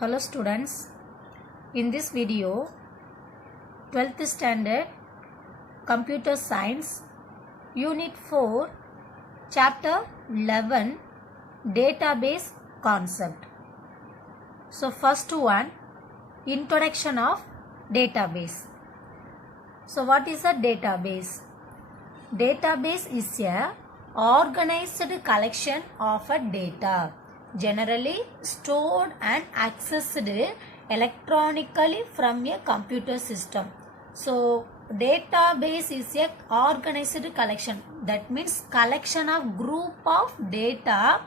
Hello students, in this video 12th standard computer science unit 4 chapter 11 database concept. So first one, introduction of database. So what is a database? Database is a organized collection of a data generally stored and accessed electronically from a computer system. So database is a organized collection, that means collection of group of data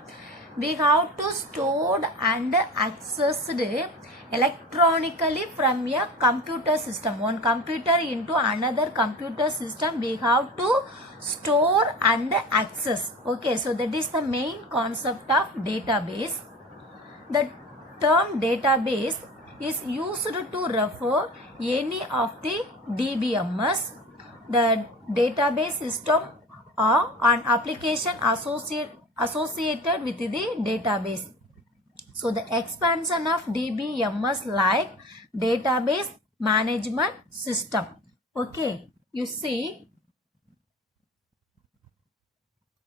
we have to stored and accessed electronically from a computer system. One computer into another computer system we have to store and access. Okay, so that is the main concept of database. The term database is used to refer any of the DBMS, the database system, or an application associated with the database. So the expansion of DBMS like database management system. Okay, you see.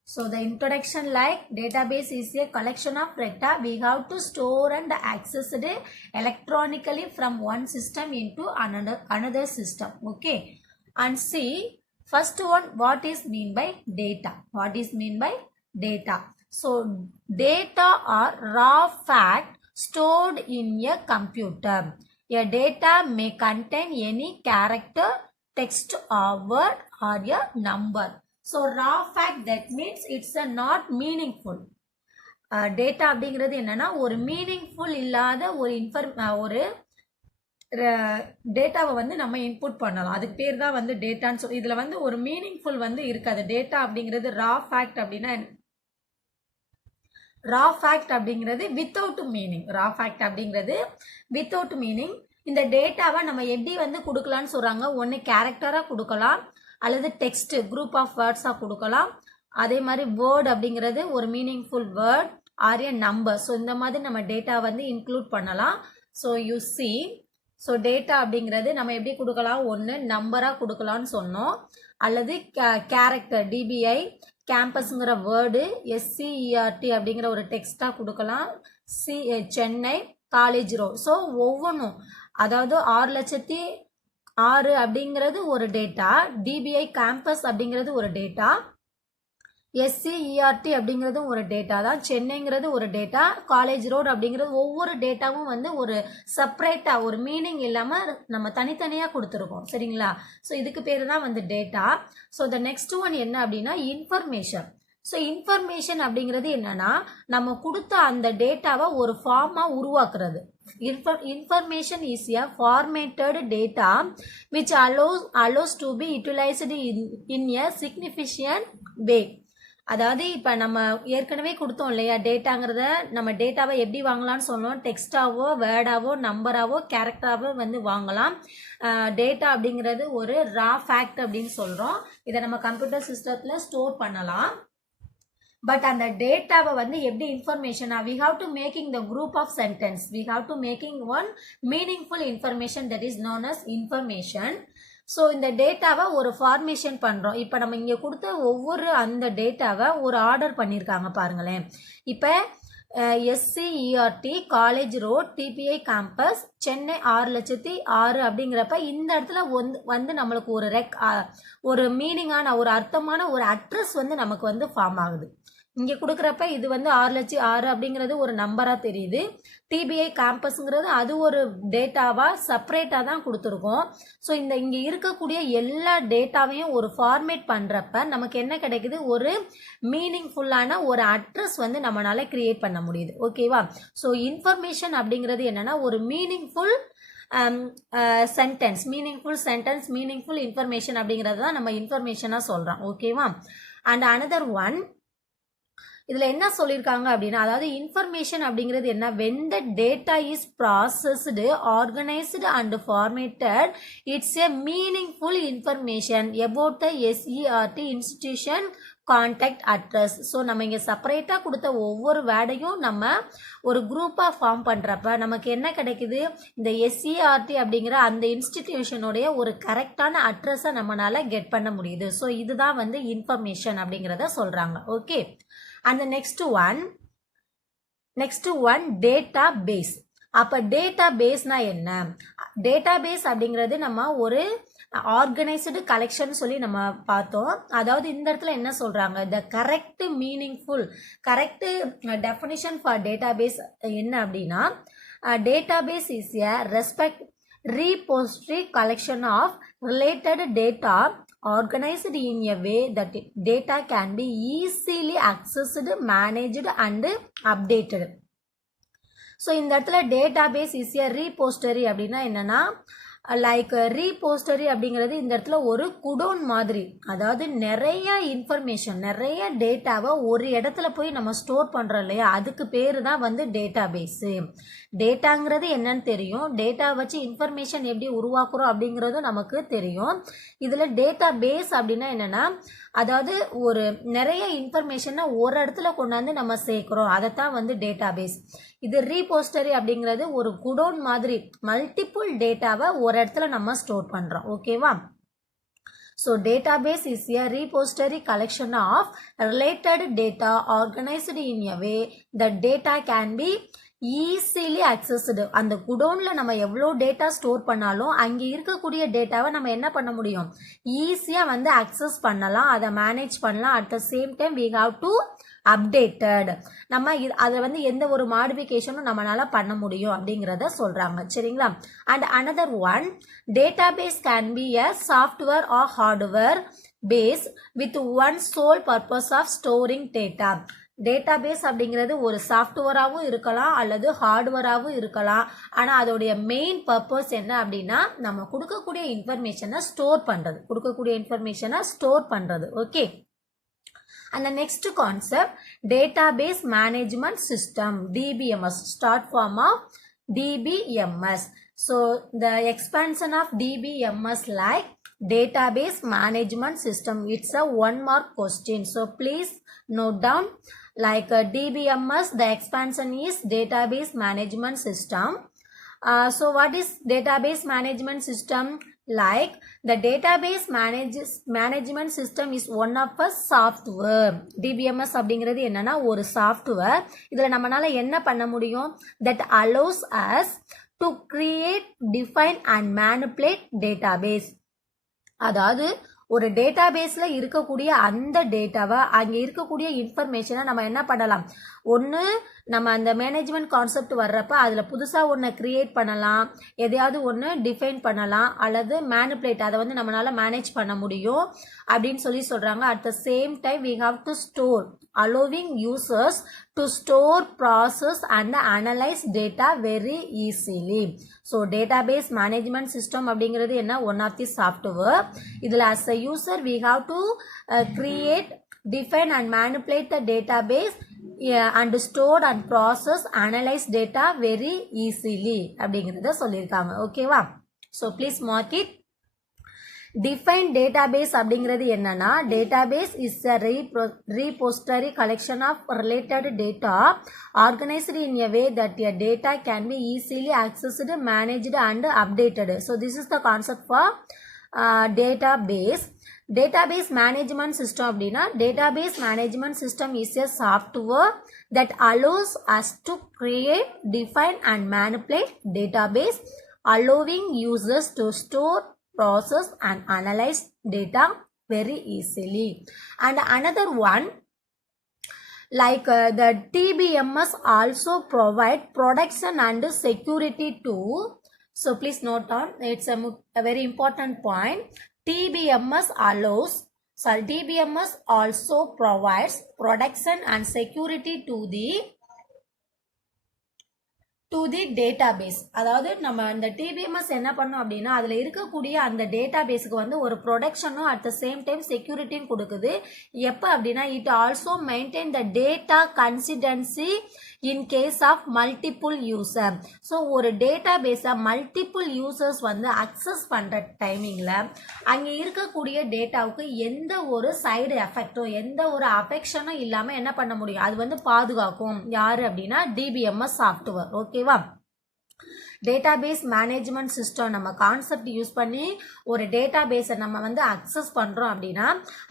So the introduction like database is a collection of data we have to store and access it electronically from one system into another system. Okay, and see first one, what is mean by data? What is mean by data? So data are raw fact stored in a computer. A data may contain any character, text or word or a number. So raw fact, that means it's a not meaningful. Data அப்படிங்கிறது என்னன்னா ஒரு meaningful இல்லாத ஒரு டேட்டாவை வந்து நம்ம input பண்ணலாம், அதுக்கு பேர் தான் வந்து டேட்டான்னு சொல்லி. இதில் வந்து ஒரு மீனிங்ஃபுல் வந்து இருக்காது. டேட்டா அப்படிங்கிறது ரா ஃபேக்ட் அப்படின்னா ரா ஃபேக்ட் அப்படிங்கிறது வித்தவுட் மீனிங். ரா ஃபேக்ட் அப்படிங்கிறது வித்தவுட் மீனிங். இந்த டேட்டாவை நம்ம எப்படி வந்து கொடுக்கலான்னு சொல்கிறாங்க, ஒன்று கேரக்டராக கொடுக்கலாம் அல்லது டெக்ஸ்ட் குரூப் ஆஃப் வேர்ட்ஸாக கொடுக்கலாம். அதே மாதிரி வேர்ட் அப்படிங்கிறது ஒரு meaningful word R A number. So இந்த மாதிரி நம்ம டேட்டா வந்து இன்க்ளூட் பண்ணலாம். So you see, so data அப்படிங்கிறது நம்ம எப்படி கொடுக்கலாம், ஒன்று நம்பராக கொடுக்கலான்னு சொன்னோம், அல்லது கேரக்டர் டிபிஐ கேம்பஸ்ங்கிற வேர்டு, எஸ்சிஇஆர்டி அப்படிங்கிற ஒரு டெக்ஸ்டாக கொடுக்கலாம், சென்னை காலேஜ் ரோட். ஸோ ஒவ்வொன்றும், அதாவது 6,06,000 அப்படிங்கிறது ஒரு டேட்டா, டிபிஐ கேம்பஸ் அப்படிங்கிறது ஒரு டேட்டா, எஸ்சிஇஆர்டி அப்படிங்கிறது ஒரு டேட்டா தான், சென்னைங்கிறது ஒரு டேட்டா, காலேஜ் ரோடு அப்படிங்கிறது ஒவ்வொரு டேட்டாவும் வந்து ஒரு செப்பரேட்டாக ஒரு மீனிங் இல்லாமல் நம்ம தனித்தனியாக கொடுத்துருக்கோம். சரிங்களா? ஸோ இதுக்கு பேர் தான் வந்து data. So the next one என்ன அப்படின்னா இன்ஃபர்மேஷன். ஸோ இன்ஃபர்மேஷன் அப்படிங்கிறது என்னன்னா நம்ம கொடுத்த அந்த டேட்டாவை ஒரு ஃபார்மாக உருவாக்குறது. Information is a formatted data which allows to be utilized in a significant way. அதாவது இப்போ நம்ம ஏற்கனவே கொடுத்தோம் இல்லையா, டேட்டாங்கிறத நம்ம டேட்டாவை எப்படி வாங்கலாம்னு சொன்னோம், டெக்ஸ்டாவோ வேர்டாவோ நம்பராவோ கேரக்டராவோ வந்து வாங்கலாம். டேட்டா அப்படிங்கிறது ஒரு ரா ஃபேக்ட் அப்படின்னு சொல்கிறோம். இதை நம்ம கம்ப்யூட்டர் சிஸ்டத்தில் ஸ்டோர் பண்ணலாம். பட் அந்த டேட்டாவை வந்து எப்படி இன்ஃபர்மேஷனா, we have to making the group of sentence, we have to making one meaningful information that is known as information. So இந்த டேட்டாவை ஒரு ஃபார்மேஷன் பண்ணுறோம். இப்போ நம்ம இங்கே கொடுத்த ஒவ்வொரு அந்த டேட்டாவை ஒரு ஆர்டர் பண்ணியிருக்காங்க பாருங்களேன். இப்போ SCERT college road DPI campus Chennai 6,06,000 அப்படிங்கிறப்ப இந்த இடத்துல வந்து நம்மளுக்கு ஒரு மீனிங்கான ஒரு அர்த்தமான ஒரு அட்ரஸ் வந்து நமக்கு வந்து ஃபார்ம் ஆகுது. இங்கே கொடுக்குறப்ப இது வந்து 6,06,000 அப்படிங்கிறது ஒரு நம்பராக தெரியுது. டிபிஐ கேம்பஸ்ங்கிறது அது ஒரு டேட்டாவாக செப்பரேட்டாக தான் கொடுத்துருக்கோம். ஸோ இங்கே இருக்கக்கூடிய எல்லா டேட்டாவையும் ஒரு ஃபார்மேட் பண்ணுறப்ப நமக்கு என்ன கிடைக்குது, ஒரு மீனிங்ஃபுல்லான ஒரு அட்ரஸ் வந்து நம்மளால கிரியேட் பண்ண முடியுது. ஓகேவா? ஸோ இன்ஃபர்மேஷன் அப்படிங்கிறது என்னன்னா ஒரு மீனிங்ஃபுல் சென்டென்ஸ், மீனிங்ஃபுல் இன்ஃபர்மேஷன் அப்படிங்கிறது தான் நம்ம இன்ஃபர்மேஷனாக சொல்கிறோம். ஓகேவா? அண்ட் அனதர் ஒன், இதில் என்ன சொல்லியிருக்காங்க அப்படின்னா, அதாவது இன்ஃபர்மேஷன் அப்படிங்கிறது என்ன, when the data is processed, organized and formatted, it's a meaningful information about the SERT institution, contact address. So நம்ம இங்கே செப்பரேட்டாக கொடுத்த ஒவ்வொரு வேர்டையும் நம்ம ஒரு குரூப்பாக ஃபார்ம் பண்ணுறப்ப நமக்கு என்ன கிடைக்குது, இந்த எஸ்சிஆர்டி அப்படிங்கிற அந்த இன்ஸ்டிடியூஷனுடைய ஒரு கரெக்டான அட்ரஸை நம்மளால கெட் பண்ண முடியுது. ஸோ இதுதான் வந்து இன்ஃபர்மேஷன் அப்படிங்கிறத சொல்கிறாங்க. ஓகே, அந்த நெக்ஸ்ட் ஒன் டேட்டா பேஸ். அப்போ டேட்டா பேஸ்னா என்ன? டேட்டா பேஸ் அப்படிங்கிறது நம்ம ஒரு ஆர்கனைஸ்டு கலெக்ஷன் சொல்லி நம்ம பார்த்தோம். அதாவது இந்த இடத்துல என்ன சொல்றாங்க, the correct meaningful correct definition for database என்ன அப்படின்னா, database is a repository collection of related data organized in a way that data can be easily accessed, managed and updated. So இந்த இடத்துல database is a ரீபோஸ்டரி அப்படின்னா என்னன்னா, like ரீபோஸ்டரி அப்படிங்கிறது இந்த இடத்துல ஒரு குடோன் மாதிரி. அதாவது நிறைய இன்ஃபர்மேஷன், நிறைய டேட்டாவை ஒரு இடத்துல போய் நம்ம ஸ்டோர் பண்ணுறோம் இல்லையா, அதுக்கு பேர் தான் வந்து டேட்டாபேஸு. டேட்டாங்கிறது என்னன்னு தெரியும், டேட்டா வச்சு இன்ஃபர்மேஷன் எப்படி உருவாக்குறோம் அப்படிங்கிறதும் நமக்கு தெரியும். இதில் டேட்டா பேஸ் அப்படின்னா என்னென்னா, அதாவது ஒரு நிறைய இன்ஃபர்மேஷனை ஒரு இடத்துல கொண்டாந்து நம்ம சேர்க்குறோம், அதைத்தான் வந்து டேட்டா பேஸ். இது ரீபோஸ்டரி அப்படிங்கிறது ஒரு குடோன் மாதிரி, மல்டிபிள் டேட்டாவை ஒரு இடத்துல நம்ம ஸ்டோர் பண்ணுறோம். ஓகேவா? So database is a repository collection of related data organized in a way that data can be easily accessed. அந்த குடோனில் நம்ம எவ்வளோ டேட்டா ஸ்டோர் பண்ணாலும் அங்கே இருக்கக்கூடிய டேட்டாவை நம்ம என்ன பண்ண முடியும், ஈஸியாக வந்து அக்சஸ் பண்ணலாம், அதை மேனேஜ் பண்ணலாம். At the same time we have to updated. நம்ம அதை வந்து எந்த ஒரு மாடிஃபிகேஷனும் நம்மளால பண்ண முடியும் அப்படிங்கிறத சொல்கிறாங்க. சரிங்களா? And another one, database can be a software or hardware base with one sole purpose of storing data. Database அப்படிங்கிறது ஒரு சாஃப்ட்வேராகவும் இருக்கலாம் அல்லது ஹார்ட்வேராகவும் இருக்கலாம். ஆனால் அதோடைய மெயின் பர்பஸ் என்ன அப்படின்னா, நம்ம கொடுக்கக்கூடிய இன்ஃபர்மேஷனை ஸ்டோர் பண்ணுறது. Okay, and the next concept, database management system, DBMS, short form of DBMS. So the expansion of DBMS like database management system, it's a one mark question, so please note down. Like DBMS, the expansion is database management system. So what is database management system? Like the database management system is one of a software. DBMS அப்படிங்கிறது என்னன்னா ஒரு software. இதில் நம்மளால என்ன பண்ண முடியும், that allows us to create, define and manipulate database. அதாவது ஒரு டேட்டாபேஸில் இருக்கக்கூடிய அந்த டேட்டாவை, அங்கே இருக்கக்கூடிய இன்ஃபர்மேஷனை நம்ம என்ன பண்ணலாம், ஒன்று நம்ம அந்த மேனேஜ்மெண்ட் கான்செப்ட் வர்றப்ப அதில் புதுசாக ஒன்று க்ரியேட் பண்ணலாம், எதையாவது ஒன்று டிஃபைன் பண்ணலாம், அல்லது மேனிப்புலேட், அதை வந்து நம்மளால் மேனேஜ் பண்ண முடியும் அப்படின்னு சொல்கிறாங்க. At the same time we have to store, allowing users to store, process and analyze data very easily. So database management system அப்படிங்கிறது என்ன, ஒன் ஆஃப் தி சாஃப்ட்வேர். இதில் as a user we have to create, define and manipulate the database and store and process, analyze data very easily அப்படிங்கிறத சொல்லியிருக்காங்க. ஓகேவா? So please mark it. Define database அப்படிங்கிறது என்னன்னா, database is a repository collection of related data organized in a way that your data can be easily accessed, managed and updated. So this is the concept for database. Database management system அப்படின்னா, database management system is a software that allows us to create, define and manipulate database, allowing users to store, process and analyze data very easily. And another one, like the DBMS also provide protection and security too. So please note down, it's a very important point. DBMS also provides protection and security to the database. அதாவது நம்ம அந்த DBMS என்ன பண்ணோம் அப்படின்னா, அதில் இருக்கக்கூடிய அந்த டேட்டாபேஸுக்கு வந்து ஒரு ப்ரொடெக்ஷனும் அட் த சேம் டைம் செக்யூரிட்டியும் கொடுக்குது. எப்போ அப்படின்னா, it also maintain the data consistency in case of multiple user. So ஒரு டேட்டா பேஸை மல்டிபிள் யூசர்ஸ் வந்து அக்சஸ் பண்ணுற டைமிங்கில் அங்கே இருக்கக்கூடிய டேட்டாவுக்கு எந்த ஒரு சைடு எஃபெக்டோ எந்த ஒரு அஃபெக்ஷனும் இல்லாமல் என்ன பண்ண முடியும், அது வந்து பாதுகாக்கும். யார் அப்படின்னா டிபிஎம்எஸ் சாஃப்ட்வேர். ஓகேவா? டேட்டாபேஸ் மேனேஜ்மெண்ட் சிஸ்டம் நம்ம கான்செப்ட் யூஸ் பண்ணி ஒரு டேட்டாபேஸை நம்ம வந்து அக்சஸ் பண்ணுறோம் அப்படின்னா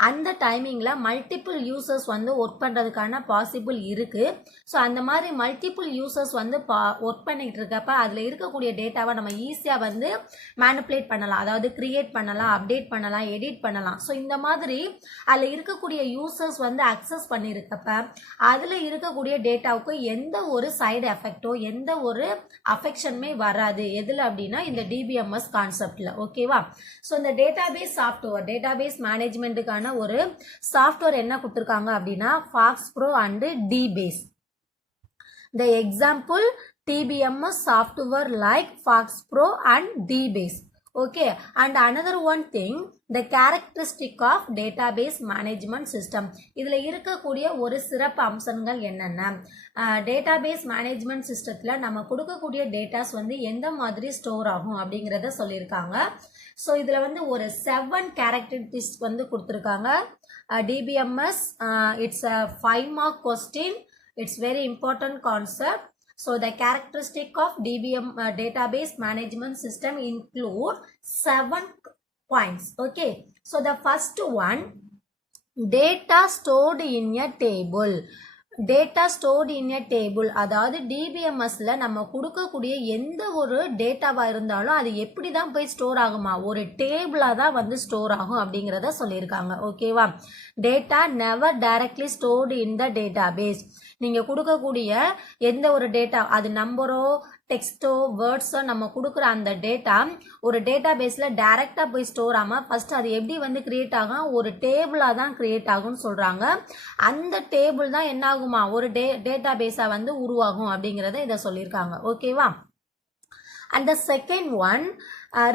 அந்த டைமிங்கில் மல்டிபிள் யூசர்ஸ் வந்து ஒர்க் பண்ணுறதுக்கான பாசிபிள் இருக்குது. ஸோ அந்த மாதிரி மல்டிபிள் யூசர்ஸ் வந்து ஒர்க் பண்ணிகிட்டு இருக்கப்ப அதில் இருக்கக்கூடிய டேட்டாவை நம்ம ஈஸியாக வந்து மேனிப்புலேட் பண்ணலாம், அதாவது கிரியேட் பண்ணலாம், அப்டேட் பண்ணலாம், எடிட் பண்ணலாம். ஸோ இந்த மாதிரி அதில் இருக்கக்கூடிய யூசர்ஸ் வந்து அக்சஸ் பண்ணியிருக்கப்ப அதில் இருக்கக்கூடிய டேட்டாவுக்கு எந்த ஒரு சைடு எஃபெக்டோ எந்த ஒரு அஃபெக்ஷனுமே வராது. எதுல அப்படின்னா இந்த டிபிஎம்எஸ் கான்செப்ட்ல. ஓகேவா? ஸோ இந்த டேட்டாபேஸ் சாஃப்ட்வேர், டேட்டாபேஸ் மேனேஜ்மெண்ட்டுக்கான ஒரு சாஃப்ட்வேர் என்ன கொடுத்துருக்காங்க அப்படின்னா FoxPro and DBase. The example TBMS software like FoxPro and DBase. Okay, and another one thing, the characteristic of database management system. இதில் இருக்கக்கூடிய ஒரு சிறப்பு அம்சங்கள் என்னென்ன, டேட்டாபேஸ் மேனேஜ்மெண்ட் சிஸ்டத்தில் நம்ம கொடுக்கக்கூடிய டேட்டாஸ் வந்து எந்த மாதிரி ஸ்டோர் ஆகும் அப்படிங்கிறத சொல்லியிருக்காங்க. ஸோ இதில் வந்து ஒரு 7 கேரக்டரிஸ்டிக்ஸ் வந்து கொடுத்துருக்காங்க. DBMS, it's a 5 mark question. It's very important concept. So the characteristic of database management system include 7 points. Okay. So the first one, data stored in a table. Data stored in a table, அதாவது டிபிஎம்எஸ்ல நம்ம கொடுக்கக்கூடிய எந்த ஒரு டேட்டாவாக இருந்தாலும் அது எப்படி தான் போய் ஸ்டோர் ஆகுமா, ஒரு டேபிளாக தான் வந்து ஸ்டோர் ஆகும் அப்படிங்கிறத சொல்லியிருக்காங்க. ஓகேவா? Data never directly stored in the database. நீங்கள் கொடுக்கக்கூடிய எந்த ஒரு டேட்டா, அது நம்பரோ டெக்ஸ்டோ வேர்ட்ஸோ நம்ம கொடுக்குற அந்த டேட்டா ஒரு டேட்டா பேஸில் டைரெக்டாக போய் ஸ்டோர் ஆகாமல் ஃபஸ்ட்டு அது எப்படி வந்து கிரியேட் ஆகும், ஒரு டேபிளாக தான் கிரியேட் ஆகும்னு சொல்கிறாங்க. அந்த டேபிள் தான் என்ன ஆகுமா, ஒரு டேட்டா பேஸாக வந்து உருவாகும் அப்படிங்கிறத இதை சொல்லியிருக்காங்க. ஓகேவா? And the second one,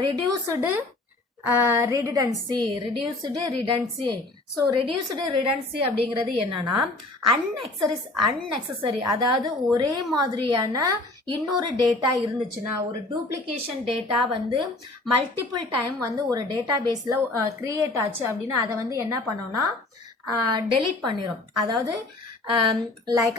reduced redundancy. So reduced redundancy அப்படிங்கிறது என்னன்னா அன்னெசரி, அதாவது ஒரே மாதிரியான இன்னொரு டேட்டா இருந்துச்சுன்னா, ஒரு டூப்ளிகேஷன் டேட்டா வந்து மல்டிபிள் டைம் வந்து ஒரு டேட்டா பேஸில் கிரியேட் ஆச்சு அப்படின்னா அதை வந்து என்ன பண்ணோம்னா டெலீட் பண்ணிடும். அதாவது like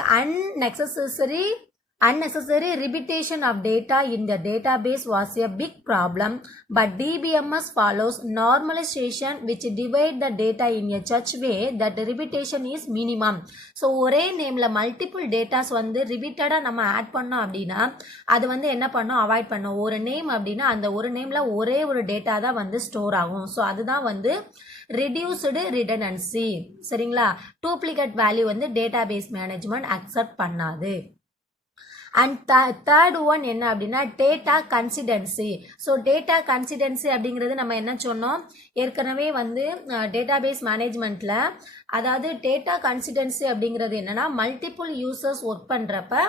unnecessary repetition of data in the database was a big problem, but DBMS follows normalization which divide the data in a such way that the repetition is minimum. So ஒரே நேம்ல multiple datas வந்து ரிப்பீட்டடாக நம்ம add பண்ணோம் அப்படின்னா அது வந்து என்ன பண்ணோம், அவாய்ட் பண்ணோம். ஒரு நேம் அப்படின்னா அந்த ஒரு நேம்ல ஒரே ஒரு டேட்டா தான் வந்து ஸ்டோர் ஆகும். ஸோ அதுதான் வந்து ரெடியூஸ்டு ரிடன்டன்சி. சரிங்களா? டூப்ளிகேட் வேல்யூ வந்து டேட்டாபேஸ் மேனேஜ்மெண்ட் அக்செப்ட் பண்ணாது. அண்ட் தேர்ட் ஒன் என்ன அப்படின்னா data consistency. So data consistency அப்படிங்கிறது நம்ம என்ன சொன்னோம் ஏற்கனவே வந்து டேட்டாபேஸ் மேனேஜ்மெண்ட்டில், அதாவது டேட்டா கன்சிஸ்டன்சி அப்படிங்கிறது என்னன்னா மல்டிபிள் யூசர்ஸ் ஒர்க் பண்ணுறப்ப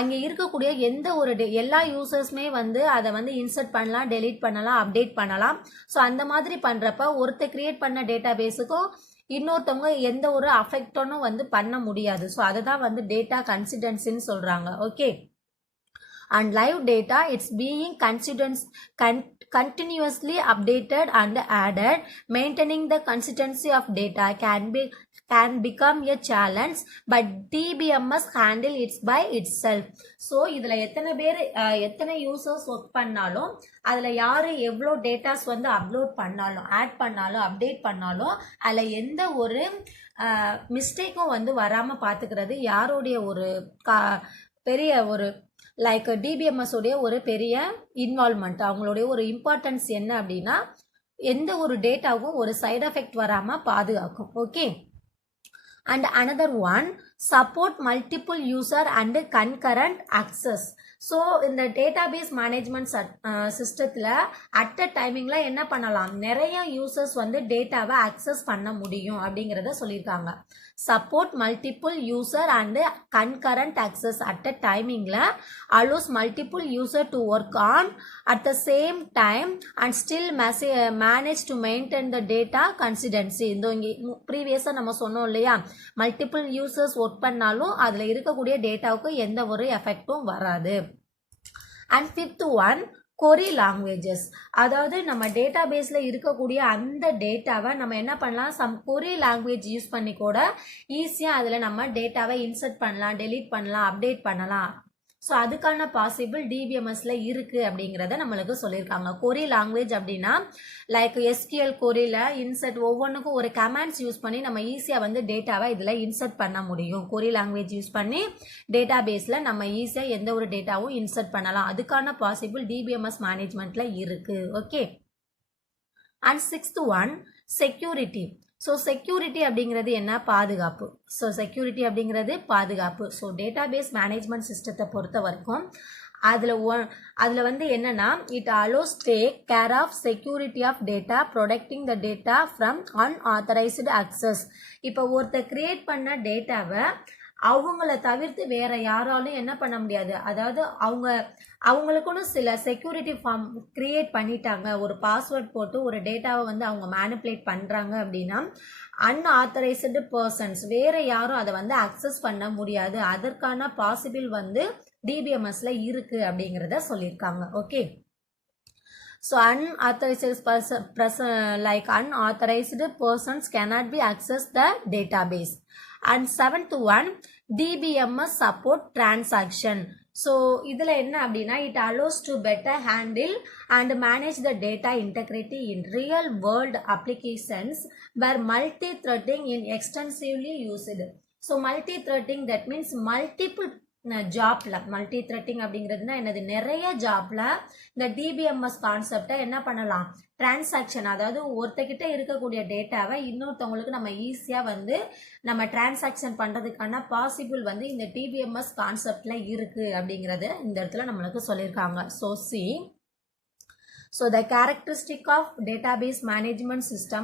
அங்கே இருக்கக்கூடிய எந்த ஒரு எல்லா யூசர்ஸுமே வந்து அதை வந்து இன்சர்ட் பண்ணலாம், டெலீட் பண்ணலாம், அப்டேட் பண்ணலாம். ஸோ அந்த மாதிரி பண்ணுறப்ப ஒருத்தர் கிரியேட் பண்ண டேட்டா பேஸுக்கும் இன்னொருத்தவங்க எந்த ஒரு அஃபெக்டனும் வந்து பண்ண முடியாது. ஸோ அதை தான் வந்து டேட்டா கன்சிஸ்டன்சின்னு சொல்கிறாங்க. Okay. And live data, it's being continuously updated and added. Maintaining the consistency of data can become a challenge, but DBMS handle it by itself. So இதில் எத்தனை யூசர்ஸ் ஒர்க் பண்ணாலும் அதில் யார் எவ்வளோ டேட்டாஸ் வந்து அப்லோட் பண்ணாலும் add பண்ணாலும் update பண்ணாலும் அதில் எந்த ஒரு மிஸ்டேக்கும் வந்து வராமல் பார்த்துக்கிறது யாருடைய ஒரு பெரிய ஒரு லைக் டிபிஎம்எஸ் உடைய ஒரு பெரிய இன்வால்வ்மெண்ட், அவங்களுடைய ஒரு இம்பார்ட்டன்ஸ் என்ன அப்படின்னா எந்த ஒரு டேட்டாவும் ஒரு சைடு எஃபெக்ட் வராமல் பாதுகாக்கும். Okay. And another one, support multiple user and concurrent access. So இந்த டேட்டாபேஸ் மேனேஜ்மெண்ட் சிஸ்டத்தில் அட் அ டைமிங்கில் என்ன பண்ணலாம், நிறைய யூசர்ஸ் வந்து டேட்டாவை அக்சஸ் பண்ண முடியும் அப்படிங்கிறத சொல்லியிருக்காங்க. support multiple user and concurrent access at a timingல allows multiple user to work on at the same time and still manage to maintain the data consistency. இந்த இங்க ப்ரீவியஸா நம்ம சொன்னோம் இல்லையா, மல்டிபிள் யூசர்ஸ் ஒர்க் பண்ணாலும் அதுல இருக்கக்கூடிய டேட்டாவுக்கு எந்த ஒரு எஃபெக்டும் வராது. And fifth one query languages. அதாவது நம்ம டேட்டா பேஸ்ல இருக்கக்கூடிய அந்த டேட்டாவை நம்ம என்ன பண்ணலாம், சம் கொரி லாங்குவேஜ் யூஸ் பண்ணி கூட ஈஸியாக அதில் நம்ம டேட்டாவை இன்சர்ட் பண்ணலாம், டெலீட் பண்ணலாம், அப்டேட் பண்ணலாம். ஸோ அதுக்கான பாசிபிள் டிபிஎம்எஸ்ல இருக்கு அப்படிங்கிறத நம்மளுக்கு சொல்லியிருக்காங்க. கொரி லாங்குவேஜ் அப்படின்னா லைக் எஸ்கியூஎல் கொரியில் இன்சர்ட் ஒவ்வொன்றுக்கும் ஒரு கமாண்ட்ஸ் யூஸ் பண்ணி நம்ம ஈஸியாக வந்து டேட்டாவை இதில் இன்சர்ட் பண்ண முடியும். கொரி லாங்குவேஜ் யூஸ் பண்ணி டேட்டா பேஸில் நம்ம ஈஸியாக எந்த ஒரு டேட்டாவும் இன்சர்ட் பண்ணலாம். அதுக்கான பாசிபிள் டிபிஎம்எஸ் மேனேஜ்மெண்ட்ல இருக்கு. Okay. And sixth one security. So security அப்படிங்கிறது என்ன, பாதுகாப்பு. ஸோ செக்யூரிட்டி அப்படிங்கிறது பாதுகாப்பு. ஸோ டேட்டாபேஸ் மேனேஜ்மெண்ட் சிஸ்டத்தை பொறுத்த வரைக்கும் அதில் வந்து என்னன்னா, it allows take care of security of data, protecting the data from unauthorized access. இப்போ ஒருத்தர் கிரியேட் பண்ண டேட்டாவை அவங்கள தவிர்த்து வேற யாராலும் என்ன பண்ண முடியாது. அதாவது அவங்களுக்குன்னு சில செக்யூரிட்டி ஃபார்ம் கிரியேட் பண்ணிட்டாங்க, ஒரு பாஸ்வேர்ட் போட்டு ஒரு டேட்டாவை வந்து அவங்க மேனிப்புலேட் பண்ணுறாங்க அப்படின்னா அன்ஆத்தரைஸ்டு பர்சன்ஸ் வேற யாரும் அதை வந்து அக்சஸ் பண்ண முடியாது. அதற்கான பாசிபிள் வந்து டிபிஎம்எஸ்ல இருக்கு அப்படிங்கிறத சொல்லியிருக்காங்க. Okay. So unauthorized persons cannot be access the database. And seventh one, DBMS support transaction. So இதில் என்ன அப்படின்னா, it allows to better handle and manage the data integrity in real world applications where multi-threading is extensively used. So multi-threading, that means multiple ஜாப்ல multi threading அப்படிங்கிறதுனா என்னது, நிறைய ஜாப்ல இந்த DBMS கான்செப்டை என்ன பண்ணலாம், டிரான்சாக்ஷன், அதாவது ஒருத்தக்கிட்ட இருக்கக்கூடிய டேட்டாவை இன்னொருத்தவங்களுக்கு நம்ம ஈஸியாக வந்து நம்ம டிரான்சாக்ஷன் பண்ணுறதுக்கான பாசிபிள் வந்து இந்த டிபிஎம்எஸ் கான்செப்டில் இருக்குது அப்படிங்கிறது இந்த இடத்துல நம்மளுக்கு சொல்லியிருக்காங்க. So So the characteristic of database management system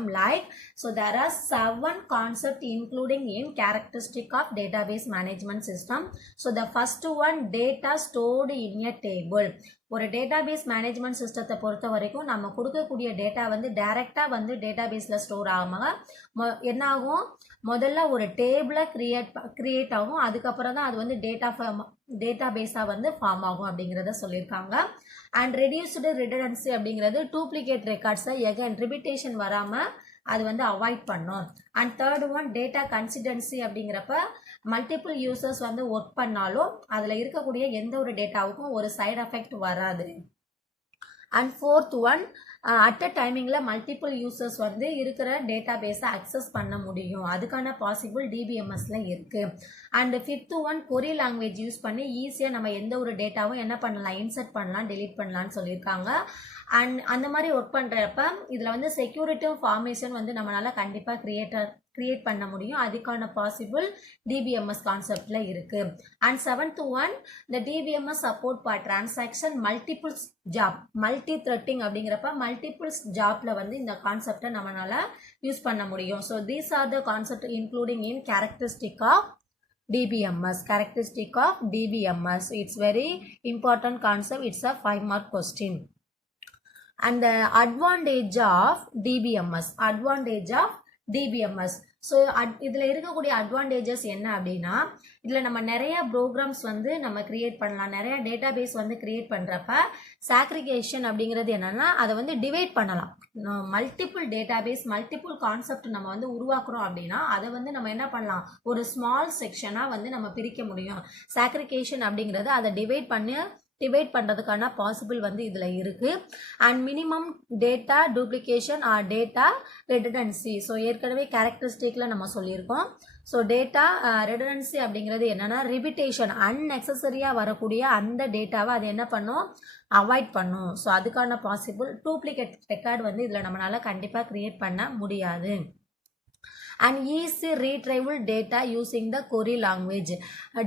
so there are 7 concepts including in characteristic of database management system. So the first one, data stored in a table. ஒரு டேட்டாபேஸ் மேனேஜ்மெண்ட் சிஸ்டத்தை பொறுத்த வரைக்கும் நம்ம கொடுக்கக்கூடிய டேட்டா வந்து டைரெக்டாக வந்து டேட்டாபேஸில் ஸ்டோர் ஆகாமல் என்ன ஆகும், முதல்ல ஒரு டேபிளை கிரியேட் ஆகும், அதுக்கப்புறம் தான் அது வந்து டேட்டாபேஸாக வந்து ஃபார்ம் ஆகும் அப்படிங்கிறத சொல்லியிருக்காங்க. அண்ட் ரெடியூஸ்டு ரிடன்டன்சி அப்படிங்கிறது டூப்ளிகேட் ரெக்கார்ட்ஸை எகைன் ரிப்பீட்டேஷன் வராமல் அது வந்து அவாய்ட் பண்ணும். And third one, data consistency அப்படிங்கிறப்ப மல்டிபிள் யூசர்ஸ் வந்து ஒர்க் பண்ணாலும் அதில் இருக்கக்கூடிய எந்த ஒரு டேட்டாவுக்கும் ஒரு சைடு எஃபெக்ட் வராது. And fourth one, at a டைமிங்கில் மல்டிபிள் யூசர்ஸ் வந்து இருக்கிற டேட்டா பேஸை அக்சஸ் பண்ண முடியும். அதுக்கான பாசிபிள் டிபிஎம்எஸ்ல இருக்குது. And fifth one, query language use பண்ணி ஈஸியாக நம்ம எந்த ஒரு டேட்டாவும் என்ன பண்ணலாம், இன்சர்ட் பண்ணலாம், டெலீட் பண்ணலாம்னு சொல்லியிருக்காங்க. அண்ட் அந்த மாதிரி ஒர்க் பண்ணுறப்ப இதில் வந்து செக்யூரிட்டி ஃபார்மேஷன் வந்து நம்மளால் கண்டிப்பாக கிரியேட் பண்ண முடியும். அதுக்கான பாசிபிள் டிபிஎம்எஸ் கான்செப்டில் இருக்குது. அண்ட் செவன்த் ஒன், இந்த DBMS support for transaction multiples job, multi threading அப்படிங்கிறப்ப மல்டிபிள்ஸ் ஜாப்பில் வந்து இந்த கான்செப்டை நம்மளால் யூஸ் பண்ண முடியும். So these are the concept including in characteristic of DBMS. Characteristic of DBMS. It's very important concept. It's a 5 mark question. And the advantage of DBMS. Advantage of DBMS. So இதில் இருக்கக்கூடிய advantages என்ன அப்படின்னா, இதில் நம்ம நிறைய programs வந்து நம்ம create பண்ணலாம், நிறைய டேட்டா பேஸ் வந்து கிரியேட் பண்ணுறப்ப சாக்ரிகேஷன் அப்படிங்கிறது என்னன்னா, அதை வந்து டிவைட் பண்ணலாம். Multiple database, multiple concept நம்ம வந்து உருவாக்குறோம் அப்படின்னா அதை வந்து நம்ம என்ன பண்ணலாம், ஒரு ஸ்மால் செக்ஷனாக வந்து நம்ம பிரிக்க முடியும். சாக்ரிகேஷன் அப்படிங்கிறது அதை டிவைட் பண்ணுறதுக்கான பாசிபிள் வந்து இதில் இருக்குது. And minimum data duplication or data redundancy. So ஏற்கனவே கேரக்டரிஸ்டிக்கில் நம்ம சொல்லியிருக்கோம். ஸோ டேட்டா ரெடன்டன்சி அப்படிங்கிறது என்னென்னா, ரிப்பீட்டேஷன், அன்னெசரியாக வரக்கூடிய அந்த டேட்டாவை அது என்ன பண்ணும், அவாய்ட் பண்ணும். ஸோ அதுக்கான பாசிபிள் டூப்ளிகேட் ரெக்கார்டு வந்து இதில் நம்மளால் கண்டிப்பாக க்ரியேட் பண்ண முடியாது. And easy retrieval data using the query language.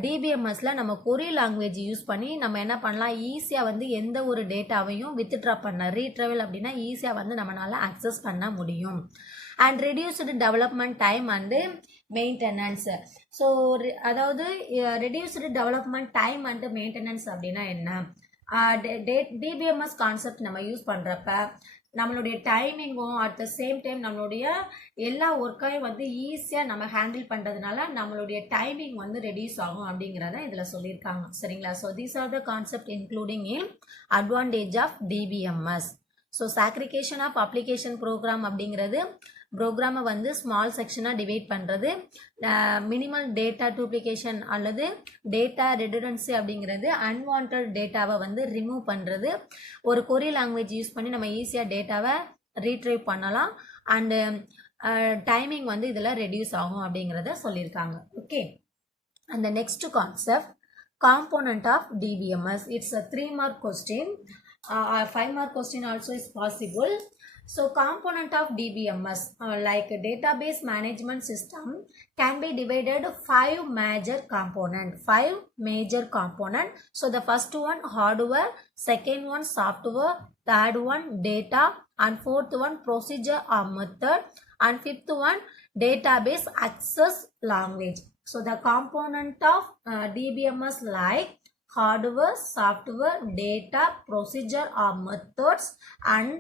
டிபிஎம்எஸ்ல நம்ம கொரி லாங்குவேஜ் யூஸ் பண்ணி நம்ம என்ன பண்ணலாம், ஈஸியாக வந்து எந்த ஒரு டேட்டாவையும் வித்ட்ரா பண்ண, ரீட்ரைவல் அப்படின்னா ஈஸியாக வந்து நம்மளால அக்சஸ் பண்ண முடியும். And reduced development time and maintenance. So அதாவது reduced development time and maintenance அப்படின்னா என்ன, டிபிஎம்எஸ் கான்செப்ட் நம்ம யூஸ் பண்ணுறப்ப நம்மளுடைய டைமிங்கும் அட் த சேம் டைம் நம்மளுடைய எல்லா ஒர்க்கையும் வந்து ஈஸியாக நம்ம ஹேண்டில் பண்ணுறதுனால நம்மளுடைய டைமிங் வந்து ரெடியூஸ் ஆகும் அப்படிங்கிறத இதில் சொல்லியிருக்காங்க. சரிங்களா? So these are the concept including in advantage of DBMS. So segregation of application program அப்படிங்கிறது ப்ரோக்ராமை வந்து ஸ்மால் செக்ஷனாக டிவைட் பண்ணுறது, மினிமல் டேட்டா டூப்ளிகேஷன் அல்லது டேட்டா ரெடுடன்சி அப்படிங்கிறது அன்வான்ட் டேட்டாவை வந்து ரிமூவ் பண்ணுறது. ஒரு கொரி லாங்குவேஜ் யூஸ் பண்ணி நம்ம ஈஸியாக டேட்டாவை ரீட்ரைவ் பண்ணலாம். அண்டு டைமிங் வந்து இதில் ரெடியூஸ் ஆகும் அப்படிங்கிறத சொல்லியிருக்காங்க. ஓகே, அந்த next concept component of DBMS. It's a 3 mark question. 5 mark question also is possible. So component of DBMS like database management system can be divided 5 major component. So the first one hardware, second one software, third one data, and fourth one procedure or method, and fifth one database access language. So the component of DBMS like hardware, software, data, procedure or methods, and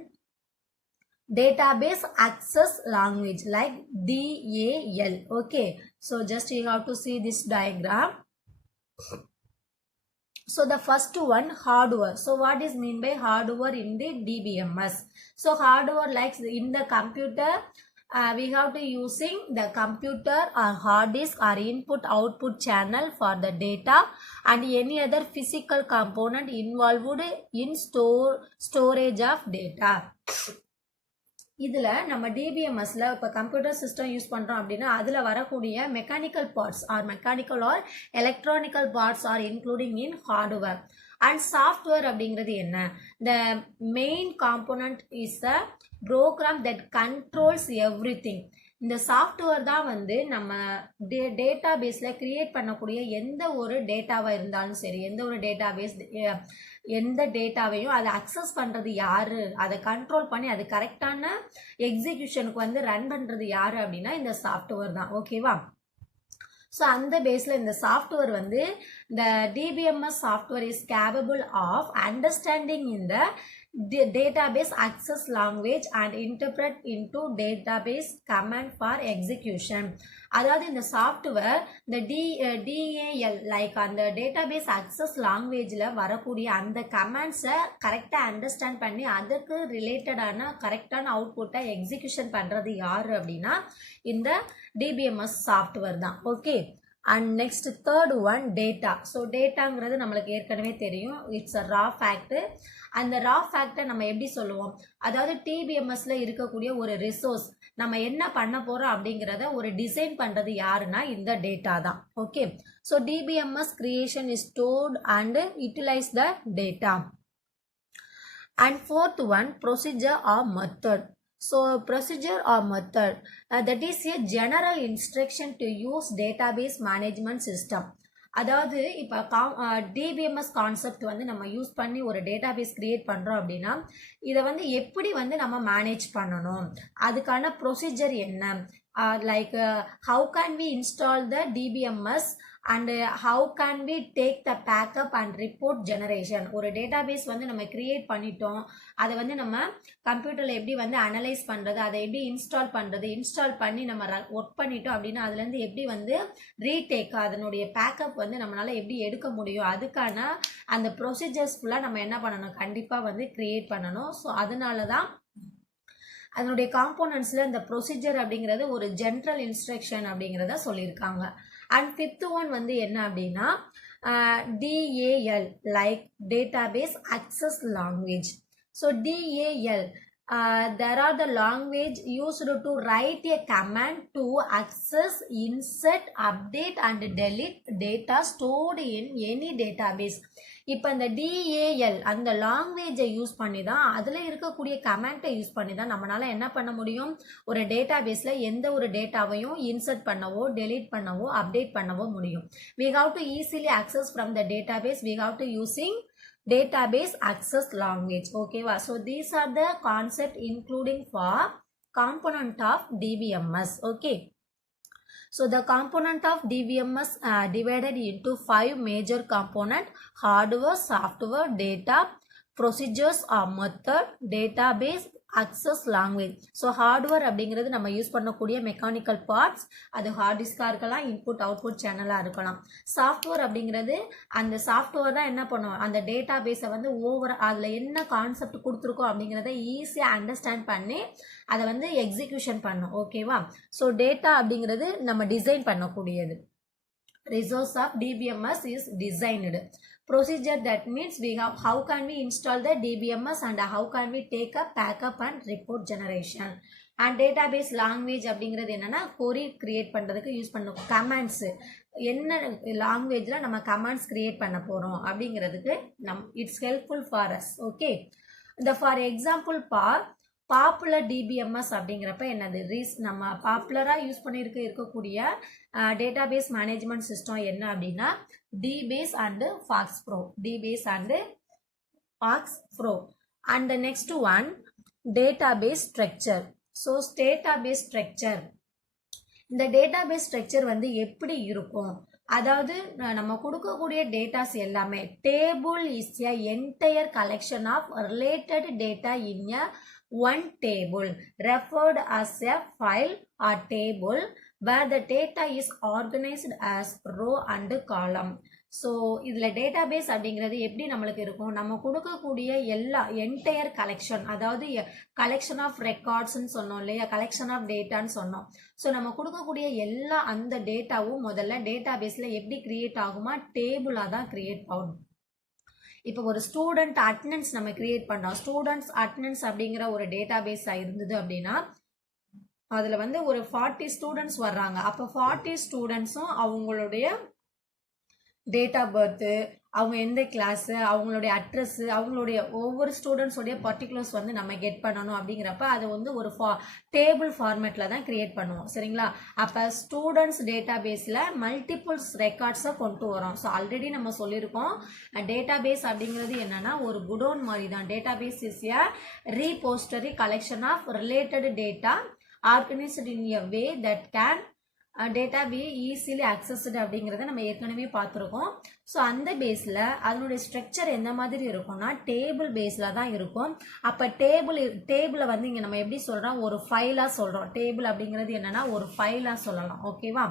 database access language like DAL. Okay, so just you have to see this diagram. So the first one hardware. So what is mean by hardware in the DBMS? So hardware like in the computer, we have to using the computer or hard disk or input output channel for the data and any other physical component involved in storage of data. இதில் நம்ம டிபிஎம்எஸ்ல இப்போ computer system use பண்ணுறோம் அப்படின்னா அதில் வரக்கூடிய mechanical parts or electronical parts or including in hardware. And software அப்படிங்கிறது என்ன, the main component is a program that controls everything. இந்த சாஃப்ட்வேர் தான் வந்து நம்ம டேட்டா பேஸில் கிரியேட் பண்ணக்கூடிய எந்த ஒரு டேட்டாவாக இருந்தாலும் சரி, எந்த ஒரு டேட்டாபேஸ் எந்த டேட்டாவையும் அதை அக்சஸ் பண்ணுறது யார், அதை கண்ட்ரோல் பண்ணி அது கரெக்டான எக்ஸிக்யூஷனுக்கு வந்து ரன் பண்ணுறது யார் அப்படின்னா இந்த சாஃப்ட்வேர் தான். ஓகேவா? ஸோ அந்த பேஸில் இந்த சாஃப்ட்வேர் வந்து இந்த DBMS software is capable of understanding இந்த database access language and interpret into database command for execution. அதாவது இந்த சாஃப்ட்வேர் இந்த DAL லைக் அந்த டேட்டாபேஸ் அக்சஸ் லாங்குவேஜில் வரக்கூடிய அந்த கமாண்ட்ஸை கரெக்டாக அண்டர்ஸ்டாண்ட் பண்ணி அதுக்கு ரிலேட்டடான கரெக்டான அவுட்புட்டை எக்ஸிக்யூஷன் பண்ணுறது யார் அப்படின்னா இந்த டிபிஎம்எஸ் சாஃப்ட்வேர் தான். Okay, and next third one data. So டேட்டாங்கிறது நம்மளுக்கு ஏற்கனவே தெரியும், இட்ஸ் அ ரா ஃபேக்ட். அந்த ரா ஃபேக்டை நம்ம எப்படி சொல்லுவோம், அதாவது டிபிஎம்எஸ்ல இருக்கக்கூடிய ஒரு ரிசோர்ஸ் நம்ம என்ன பண்ண போகிறோம் அப்படிங்கிறத ஒரு டிசைன் பண்ணுறது யாருன்னா இந்த டேட்டா தான். Okay, so DBMS creation is stored and utilize the data. And fourth one procedure or method. So procedure or method that is a general instruction to use database management system. அதாவது இப்போ DBMS concept வந்து நம்ம use பண்ணி ஒரு database create பண்ணுறோம் அப்படின்னா இதை வந்து எப்படி வந்து நம்ம மேனேஜ் பண்ணணும், அதுக்கான ப்ரொசீஜர் என்ன, like how can we install the DBMS and how can we take the backup and report generation. ஒரு டேட்டாபேஸ் வந்து நம்ம கிரியேட் பண்ணிட்டோம், அதை வந்து நம்ம கம்ப்யூட்டரில் எப்படி வந்து அனலைஸ் பண்ணுறது, அதை எப்படி இன்ஸ்டால் பண்ணுறது, இன்ஸ்டால் பண்ணி நம்ம ஒர்க் பண்ணிட்டோம் அப்படின்னா அதுலேருந்து எப்படி வந்து ரீடேக் அதனுடைய பேக்கப் வந்து நம்மளால் எப்படி எடுக்க முடியும், அதுக்கான அந்த ப்ரொசீஜர்ஸ் ஃபுல்லாக நம்ம என்ன பண்ணணும், கண்டிப்பாக வந்து கிரியேட் பண்ணணும். ஸோ அதனால தான் அதனுடைய காம்போனன்ட்ஸில் இந்த ப்ரொசீஜர் அப்படிங்கிறது ஒரு ஜென்ரல் இன்ஸ்ட்ரக்ஷன் அப்படிங்கிறத சொல்லியிருக்காங்க. அண்ட் ஃபிஃப்த் ஒன் வந்து என்ன அப்படின்னா DAL like database access language. So DAL there are the language used to write a command to access, insert, update and delete data stored in any database. இப்போ இந்த DAL அந்த லாங்குவேஜை use பண்ணி தான் அதில் இருக்கக்கூடிய கமெண்ட்டை யூஸ் பண்ணி தான் நம்மளால என்ன பண்ண முடியும், ஒரு டேட்டா பேஸில் எந்த ஒரு டேட்டாவையும் இன்சர்ட் பண்ணவோ டெலீட் பண்ணவோ அப்டேட் பண்ணவோ முடியும். We have to easily access from the database. We have to using database access language. Okay, so these are the concept including for component of DBMS. Okay. So the component of DBMS divided into 5 major component: hardware, software, data, procedures or method, database, access language. So hardware அப்படிங்கிறது நம்ம use பண்ணக்கூடிய mechanical parts, அது heart டிஸ்காக இருக்கலாம், input output சேனலாக இருக்கலாம். Software அப்படிங்கிறது அந்த software தான் என்ன பண்ணும், அந்த டேட்டா பேஸை வந்து அதில் என்ன கான்செப்ட் கொடுத்துருக்கோம் அப்படிங்கிறத ஈஸியாக அண்டர்ஸ்டாண்ட் பண்ணி அதை வந்து எக்ஸிக்யூஷன் பண்ணும். ஓகேவா? ஸோ டேட்டா அப்படிங்கிறது நம்ம டிசைன் பண்ணக்கூடியது. Resource of DBMS is designed. Procedure, that means we have how can we install the DBMS and how can we take a backup and report generation. And database language அப்படிங்கிறது என்னன்னா query create பண்ணுறதுக்கு use பண்ண commands, என்ன லாங்குவேஜில் நம்ம commands create பண்ண போகிறோம் அப்படிங்கிறதுக்கு it's helpful for us. Okay, இந்த ஃபார் எக்ஸாம்பிள் பாப்புலர் DBMS அப்படிங்கிறப்ப என்னது, நம்ம பாப்புலராக யூஸ் இருக்கக்கூடிய டேட்டாபேஸ் மேனேஜ்மெண்ட் சிஸ்டம் என்ன அப்படின்னா DBase and Fox Pro. DBase and Fox Pro. And next one database structure. So database structure, இந்த டேட்டாபேஸ் ஸ்ட்ரக்சர் வந்து எப்படி இருக்கும், அதாவது நம்ம கொடுக்கக்கூடிய டேட்டாஸ் எல்லாமே table is a entire collection of related data in a one table referred as a file or table where the data is organized as row and column. So இதில் database அப்படிங்கிறது எப்படி நம்மளுக்கு இருக்கும், நம்ம கொடுக்கக்கூடிய எல்லா என்டையர் கலெக்ஷன், அதாவது collection of ரெக்கார்ட்ஸ்ன்னு சொன்னோம் இல்லையா, கலெக்ஷன் ஆஃப் டேட்டான்னு சொன்னோம். ஸோ நம்ம கொடுக்கக்கூடிய எல்லா அந்த டேட்டாவும் முதல்ல டேட்டாபேஸில் எப்படி கிரியேட் ஆகுமா, டேபிளாக தான் கிரியேட் ஆகும். இப்போ ஒரு ஸ்டூடெண்ட் அட்டெண்டன்ஸ் நம்ம கிரியேட் பண்ணோம், ஸ்டூடெண்ட்ஸ் அட்டெண்டன்ஸ் அப்படிங்கிற ஒரு டேட்டாபேஸாக இருந்தது அப்படின்னா அதில் வந்து ஒரு 40 ஸ்டூடெண்ட்ஸ் வர்றாங்க. அப்போ 40 ஸ்டூடெண்ட்ஸும் அவங்களுடைய டேட் ஆஃப் பர்த்து, அவங்க எந்த கிளாஸு, அவங்களுடைய அட்ரஸ்ஸு, அவங்களுடைய ஒவ்வொரு ஸ்டூடெண்ட்ஸோடைய பர்டிகுலர்ஸ் வந்து நம்ம கெட் பண்ணணும். அப்படிங்கிறப்ப அது வந்து ஒரு டேபிள் ஃபார்மேட்டில் தான் கிரியேட் பண்ணுவோம். சரிங்களா? அப்போ ஸ்டூடெண்ட்ஸ் டேட்டா பேஸில் மல்டிபிள்ஸ் ரெக்கார்ட்ஸை கொண்டு வரோம். ஸோ ஆல்ரெடி நம்ம சொல்லியிருக்கோம், டேட்டா பேஸ் அப்படிங்கிறது என்னன்னா ஒரு குடோன் மாதிரி தான். Database is a repository collection of related data organized in a way that can data be easily accessed அப்படிங்கிறத நம்ம ஏற்கனவே பார்த்துருக்கோம். ஸோ அந்த பேஸில் அதனுடைய ஸ்ட்ரக்சர் எந்த மாதிரி இருக்கும்னா டேபிள் பேஸில் தான் இருக்கும். அப்போ டேபிளை வந்து இங்கே நம்ம எப்படி சொல்கிறோம், ஒரு ஃபைலாக சொல்கிறோம். டேபிள் அப்படிங்கிறது என்னென்னா ஒரு ஃபைலாக சொல்லலாம். ஓகேவா?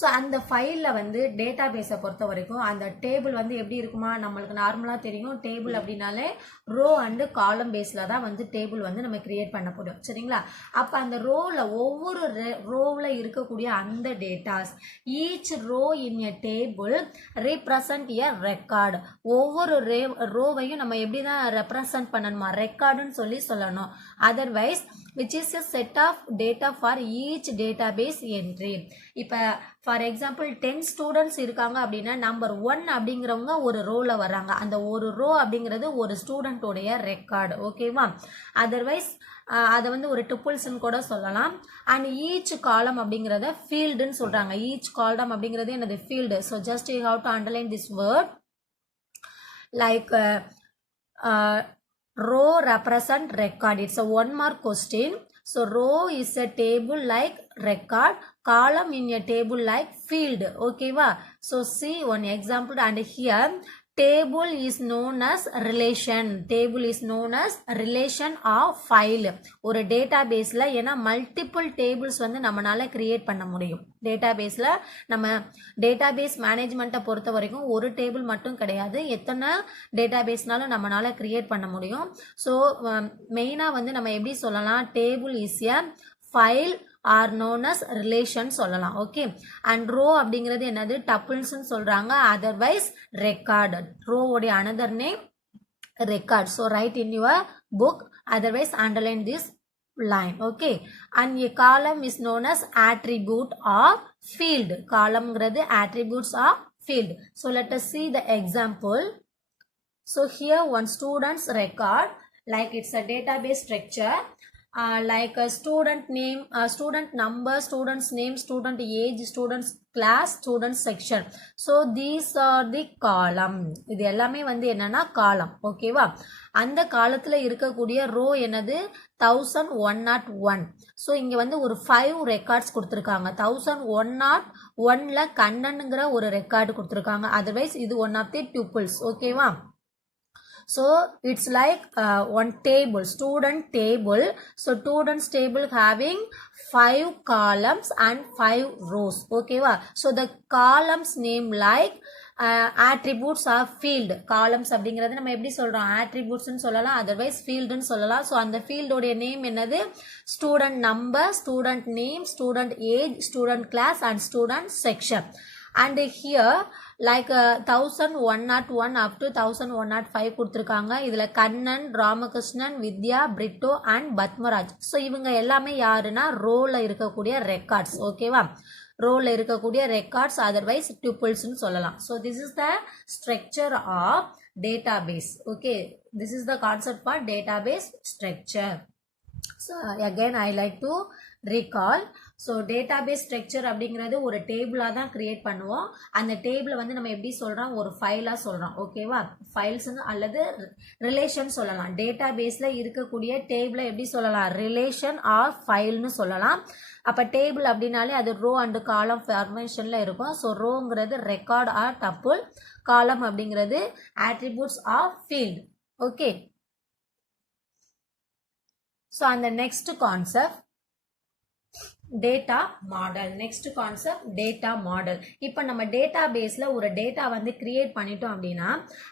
ஸோ அந்த ஃபைலில் வந்து டேட்டா பேஸை பொறுத்த வரைக்கும் அந்த டேபிள் வந்து எப்படி இருக்குமா, நம்மளுக்கு நார்மலாக தெரியும் டேபிள் அப்படின்னாலே ரோ அண்டு காலம் பேஸில் தான் வந்து டேபிள் வந்து நம்ம கிரியேட் பண்ண போடும். சரிங்களா? அப்போ அந்த ஒவ்வொரு ரோவில் இருக்கக்கூடிய அந்த datas, each row in a table represent a record. ஒவ்வொரு ரோவையும் நம்ம எப்படி தான் ரெப்ரசன்ட் பண்ணணுமா, ரெக்கார்டுன்னு சொல்லணும். Otherwise which is a set of data for each database entry. இப்போ ஃபார் எக்ஸாம்பிள் 10 ஸ்டூடெண்ட்ஸ் இருக்காங்க அப்படின்னா நம்பர் 1 அப்படிங்கிறவங்க ஒரு ரோவில் வர்றாங்க. அந்த ஒரு ரோ அப்படிங்கிறது ஒரு ஸ்டூடெண்ட்டோடைய ரெக்கார்டு. ஓகேவா? அதர்வைஸ் அதை வந்து ஒரு டுப்புள்ஸ்ன்னு கூட சொல்லலாம். அண்ட் ஈச் காலம் அப்படிங்கிறத ஃபீல்டுன்னு சொல்கிறாங்க. ஈச் காலம் அப்படிங்கிறது என்னது, field. So just you have to underline this word like row represent record. It's a 1 mark question. So row is a table like record, column in a table like field. Okay va? So see one example, and here table is known as relation. Table is known as relation of file. ஒரு டேட்டாபேஸில் ஏன்னா multiple tables வந்து நம்மளால create பண்ண முடியும். டேட்டாபேஸில் நம்ம database மேனேஜ்மெண்ட்டை பொறுத்த வரைக்கும் ஒரு டேபிள் மட்டும் கிடையாது, எத்தனை டேட்டாபேஸ்னாலும் நம்மளால கிரியேட் பண்ண முடியும். ஸோ மெயினாக வந்து நம்ம எப்படி சொல்லலாம், table is a file or known as relation சொல்லலாம். ஓகே, அண்ட் ரோ அப்படிங்கிறது என்னது, டப்புள்ஸ்ன்னு சொல்கிறாங்க. அதர்வைஸ் ரெக்கார்டு, ரோவோடைய another name record. So write in your book, otherwise underline this line. Okay, and a column is known as attribute or field. Column ங்கிறது attributes of field. So let us see the example. So here one student's record, like it's a database structure, like a student name, student number, student's name, student age, student's class, student section. So these are the column. இது எல்லாமே வந்து என்னன்னா காலம். ஓகேவா? அந்த காலத்துல இருக்கக்கூடிய row என்னது 1101. ஸோ இங்க வந்து ஒரு 5 ரெக்கார்ட்ஸ் கொடுத்துருக்காங்க. 1101ல கண்ணனுங்கிற ஒரு ரெக்கார்டு கொடுத்துருக்காங்க. அதர்வைஸ் இது ஒன் ஆஃப் தி டூப்பிள்ஸ். ஓகேவா? So it's like one table, student table. So students table having 5 columns and 5 rows. Okay va? So the columns name like attributes of field. Columns அப்படிங்கிறது நம்ம எப்படி சொல்றோம்? attributes ன்னு சொல்லலாம், otherwise field ன்னு சொல்லலாம். So அந்த field உடைய name என்னது? student number, student name, student age, student class and student section. And here like 1101 up to 1105 கொடுத்துருக்காங்க. இதில் கண்ணன், ராமகிருஷ்ணன், வித்யா, பிரிட்டோ அண்ட் பத்மராஜ். ஸோ இவங்க எல்லாமே யாருன்னா ரோவில் இருக்கக்கூடிய ரெக்கார்ட்ஸ். ஓகேவா? ரோவில் இருக்கக்கூடிய ரெக்கார்ட்ஸ், அதர்வைஸ் டூப்பிள்ஸ்னு சொல்லலாம். So this is the structure of database. Okay, this is the concept for database structure. So again I like to recall. So database structure அப்படிங்கிறது ஒரு டேபிளாக தான் கிரியேட் பண்ணுவோம். அந்த டேபிளை வந்து நம்ம எப்படி சொல்கிறோம்? ஒரு ஃபைலாக சொல்கிறோம். ஓகேவா? ஃபைல்ஸ்னு அல்லது ரிலேஷன் சொல்லலாம். டேட்டாபேஸில் இருக்கக்கூடிய டேபிளை எப்படி சொல்லலாம்? ரிலேஷன் ஆர் ஃபைல்னு சொல்லலாம். அப்போ டேபிள் அப்படின்னாலே அது ரோ அண்டு காலம் ஃபார்மேஷனில் இருக்கும். ஸோ ரோங்கிறது ரெக்கார்ட் ஆர் டப்புள், காலம் அப்படிங்கிறது attributes of field. Okay, so அந்த next concept data model. Next concept data model. இப்போ நம்ம டேட்டா பேஸில் ஒரு டேட்டா வந்து கிரியேட் பண்ணிட்டோம் அப்படின்னா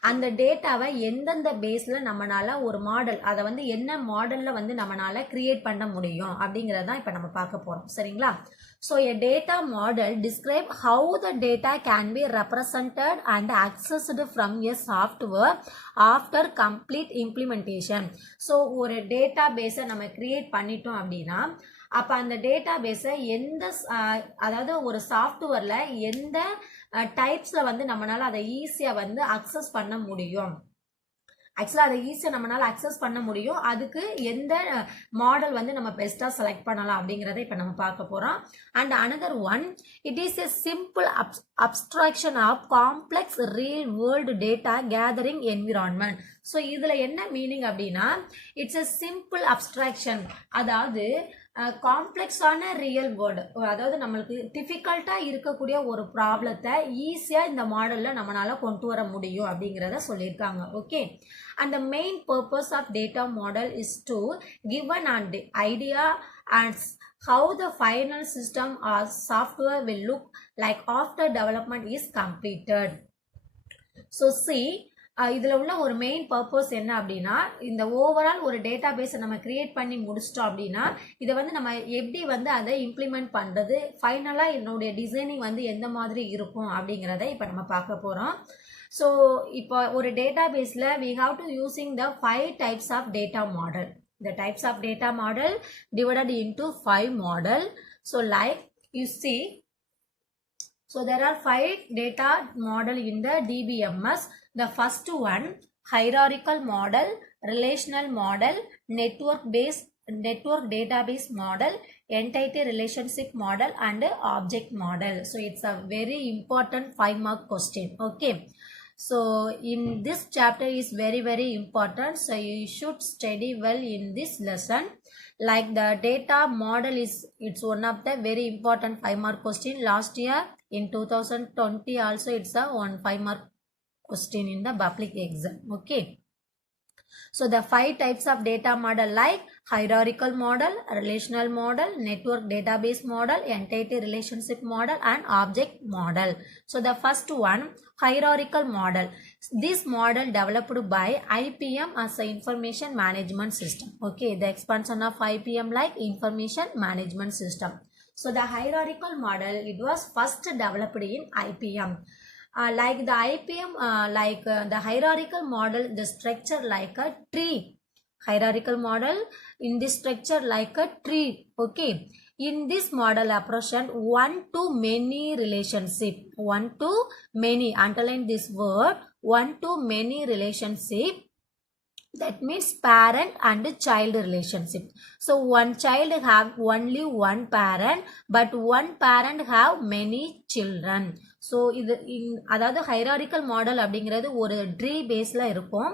அந்த டேட்டாவை எந்தெந்த பேஸில் நம்மளால ஒரு மாடல், அதை வந்து என்ன மாடலில் வந்து நம்மளால கிரியேட் பண்ண முடியும் அப்படிங்கிறதான் இப்போ நம்ம பார்க்க போகிறோம். சரிங்களா? So a data model describe how the data can be represented and accessed from a software after complete implementation. So ஒரு டேட்டா பேஸை நம்ம கிரியேட் பண்ணிட்டோம் அப்படின்னா அப்போ அந்த டேட்டா பேஸை எந்த அதாவது ஒரு சாஃப்ட்வேரில் எந்த டைப்ஸில் வந்து நம்மளால் அதை ஈஸியாக வந்து அக்சஸ் பண்ண முடியும். ஆக்சுவலாக அதை ஈஸியாக நம்மளால் அக்சஸ் பண்ண முடியும். அதுக்கு எந்த மாடல் வந்து நம்ம பெஸ்ட்டாக செலக்ட் பண்ணலாம் அப்படிங்கிறத இப்போ நம்ம பார்க்க போகிறோம். And another one, it is a simple abstraction of complex real world data gathering environment. So இதில் என்ன மீனிங் அப்படின்னா இட்ஸ் எ சிம்பிள் அப்ஸ்ட்ராக்ஷன், அதாவது காம்ப்ளெக்ஸான ரியல் வேர்ல்டு, அதாவது நம்மளுக்கு டிஃபிகல்ட்டாக இருக்கக்கூடிய ஒரு ப்ராப்ளத்தை ஈஸியாக இந்த மாடலில் நம்மளால் கொண்டு வர முடியும் அப்படிங்கிறத சொல்லியிருக்காங்க. Okay, and the main purpose of data model is to give an idea and how the final system or software will look like after development is completed. So see, இதில் உள்ள ஒரு மெயின் பர்பஸ் என்ன அப்படின்னா இந்த overall ஒரு data பேஸை நம்ம create பண்ணி முடிச்சிட்டோம் அப்படின்னா இதை வந்து நம்ம எப்படி வந்து அதை இம்ப்ளிமெண்ட் பண்ணுறது, ஃபைனலாக என்னுடைய டிசைனிங் வந்து எந்த மாதிரி இருக்கும் அப்படிங்கிறத இப்போ நம்ம பார்க்க போகிறோம். ஸோ இப்போ ஒரு டேட்டா பேஸில் we have to using the 5 types of data model. The types of data model divided into 5 model. So like you see, so there are 5 data model in the DBMS. The first one, hierarchical model, relational model, network database model, entity relationship model and object model. So it's a very important 5-mark question. Okay, so in this chapter is very important, so you should study well in this lesson. Like the data model is, it's one of the very important 5-mark question. Last year in 2020 also it's a 5-mark question in the public exam. Okay, so the 5 types of data model like hierarchical model, relational model, network database model, entity relationship model and object model. So the first one, hierarchical model. This model developed by IPM as a information management system. Okay, the expansion of IPM like information management system. So the hierarchical model, it was first developed in IPM. Like the IPM, the hierarchical model, the structure like a tree. Hierarchical model in this structure like a tree. Okay, In this model approach, one to many relationship, one to many, underline this word, one to many relationship, that means parent and child relationship. So one child have only one parent, but one parent have many children. So இது அதாவது hierarchical model அப்படிங்கிறது ஒரு tree பேஸில் இருக்கும்.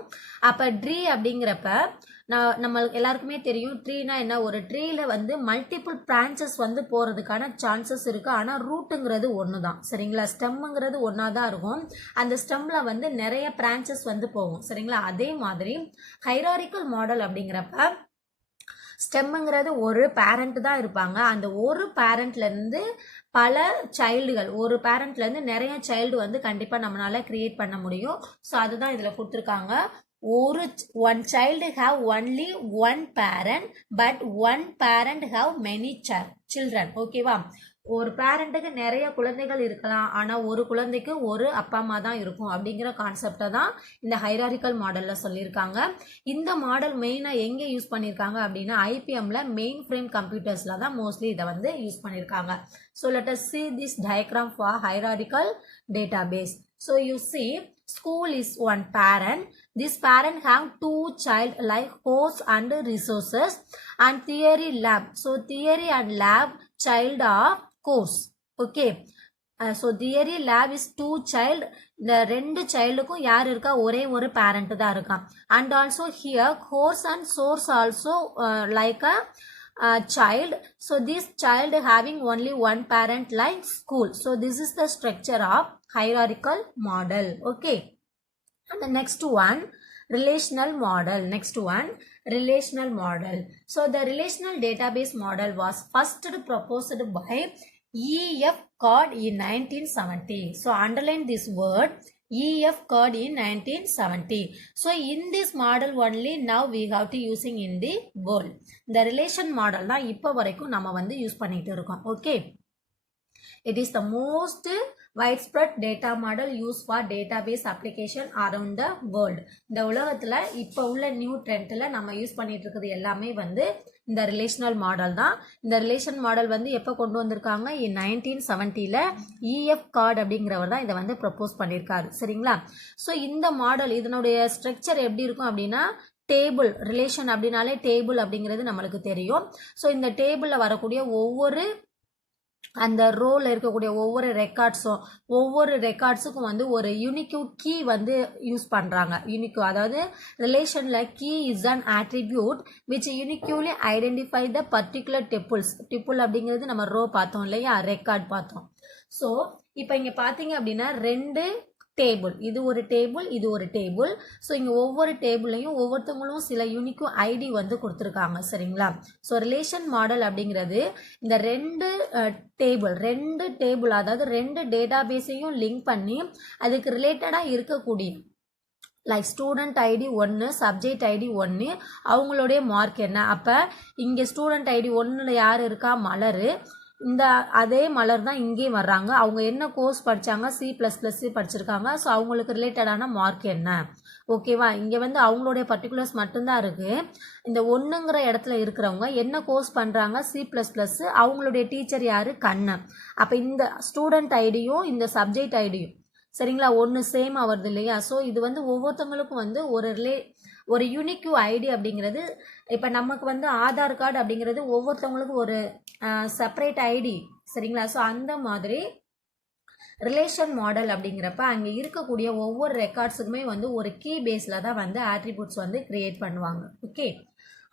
அப்போ tree அப்படிங்கிறப்ப நம்ம எல்லாருக்குமே தெரியும் ட்ரீனா என்ன, ஒரு ட்ரீல வந்து மல்டிபிள் பிரான்ச்சஸ் வந்து போகிறதுக்கான சான்சஸ் இருக்குது. ஆனால் ரூட்டுங்கிறது ஒன்று தான், சரிங்களா. ஸ்டெம்முங்கிறது ஒன்றா தான் இருக்கும். அந்த ஸ்டெம்மில் வந்து நிறைய பிரான்ச்சஸ் வந்து போகும், சரிங்களா. அதே மாதிரி ஹைராரிக்கல் மாடல் அப்படிங்கிறப்ப ஸ்டெம்முங்கிறது ஒரு பேரண்ட் தான் இருப்பாங்க. அந்த ஒரு பேரண்ட்லேருந்து பல சைல்டுகள், ஒரு பேரண்ட்லேருந்து நிறைய சைல்டு வந்து கண்டிப்பாக நம்மளால கிரியேட் பண்ண முடியும். ஸோ அதுதான் இதில் கொடுத்துருக்காங்க. one child have only one parent, but one parent have many children. ஓகேவா, ஒரு பேரண்ட்டுக்கு நிறைய குழந்தைகள் இருக்கலாம், ஆனால் ஒரு குழந்தைக்கு ஒரு அப்பா அம்மா தான் இருக்கும் அப்படிங்கிற கான்செப்டை தான் இந்த ஹைராரிக்கல் மாடலில் சொல்லியிருக்காங்க. இந்த மாடல் மெயினாக எங்கே யூஸ் பண்ணியிருக்காங்க அப்படின்னா ஐபிஎம்ல மெயின் ஃப்ரேம் கம்ப்யூட்டர்ஸில் தான் மோஸ்ட்லி இதை வந்து யூஸ் பண்ணியிருக்காங்க. So let us see this diagram for hierarchical database. So you see school is one parent. This parent have two child like course and resources and theory lab. So theory and lab child are course. Okay. So theory lab is two child. இந்த ரெண்டு சைல்டுக்கும் யார் இருக்கா, ஒரே ஒரு parent தான் இருக்கா. And also here course and source also like a child. So this child having only one parent like school. So this is the structure of hierarchical model. Okay. And the next one, relational model. Next one, relational model. So the relational database model was first proposed by E.F. Codd in 1970. So underline this word, E.F. Codd in 1970. So in this model only now we have to using in the world. The relation model தான் இப்போ வரைக்கும் நம்ம வந்து use பண்ணிட்டு இருக்கோம். Okay. It is the most widespread data model used for database application around the world. இந்த உலகத்தில் இப்போ உள்ள நியூ ட்ரெண்டில் நம்ம யூஸ் பண்ணிட்டு இருக்கிறது எல்லாமே வந்து இந்த ரிலேஷனல் மாடல் தான். இந்த ரிலேஷன் மாடல் வந்து எப்போ கொண்டு வந்திருக்காங்க, 1970ல் இஎஃப் கார்ட் அப்படிங்கிறவர் தான் இதை வந்து ப்ரப்போஸ் பண்ணியிருக்காரு, சரிங்களா. ஸோ இந்த மாடல் இதனுடைய ஸ்ட்ரக்சர் எப்படி இருக்கும் அப்படின்னா டேபிள், ரிலேஷன் அப்படின்னாலே டேபிள் அப்படிங்கிறது நம்மளுக்கு தெரியும். ஸோ இந்த டேபிளில் வரக்கூடிய ஒவ்வொரு அந்த ரோல இருக்கக்கூடிய ஒவ்வொரு ரெக்கார்ட்ஸும் ஒவ்வொரு ரெக்கார்ட்ஸுக்கும் வந்து ஒரு யூனிக்யூ கீ வந்து யூஸ் பண்ணுறாங்க. யூனிக்யூ அதாவது ரிலேஷனில் key is an attribute which uniquely identify the particular tuples. Tuple அப்படிங்கிறது நம்ம ரோ பார்த்தோம் இல்லையா, ரெக்கார்ட் பார்த்தோம். ஸோ இப்போ இங்கே பார்த்தீங்க அப்படின்னா ரெண்டு டேபிள், இது ஒரு டேபிள், இது ஒரு டேபிள். ஸோ இங்கே ஒவ்வொரு டேபிளையும் ஒவ்வொருத்தவங்களும் சில யூனிக்கும் ஐடி வந்து கொடுத்துருக்காங்க, சரிங்களா. ஸோ ரிலேஷன் மாடல் அப்படிங்கிறது இந்த ரெண்டு டேபிள் அதாவது ரெண்டு டேட்டா பேஸையும் லிங்க் பண்ணி அதுக்கு ரிலேட்டடாக இருக்கக்கூடிய like student ID 1, subject ID 1, அவங்களுடைய மார்க் என்ன. அப்போ இங்கே ஸ்டூடெண்ட் ஐடி 1ல் யார் இருக்கா, மலர். இந்த அதே மலர் தான் இங்கேயும் வர்றாங்க. அவங்க என்ன கோர்ஸ் படித்தாங்க, C++ படிச்சிருக்காங்க. ஸோ அவங்களுக்கு ரிலேட்டடான மார்க் என்ன, ஓகேவா. இங்கே வந்து அவங்களுடைய பர்டிகுலர்ஸ் மட்டும்தான் இருக்குது. இந்த 1ங்கிற இடத்துல இருக்கிறவங்க என்ன கோர்ஸ் பண்ணுறாங்க, C++, அவங்களுடைய டீச்சர் யார், கண்ணன். அப்போ இந்த ஸ்டூடெண்ட் ஐடியும் இந்த சப்ஜெக்ட் ஐடியும் சரிங்களா ஒன்று சேம் ஆகிறது இல்லையா. ஸோ இது வந்து ஒவ்வொருத்தவங்களுக்கும் வந்து ஒரு யூனிக்யூ ஐடி அப்படிங்கிறது. இப்போ நமக்கு வந்து ஆதார் கார்டு அப்படிங்கிறது ஒவ்வொருத்தவங்களுக்கும் ஒரு செப்பரேட் ஐடி, சரிங்களா. ஸோ அந்த மாதிரி ரிலேஷன் மாடல் அப்படிங்கிறப்ப அங்கே இருக்கக்கூடிய ஒவ்வொரு ரெக்கார்ட்ஸுக்குமே வந்து ஒரு கீ பேஸில் தான் வந்து ஆட்ரிபியூட்ஸ் வந்து கிரியேட் பண்ணுவாங்க. Okay.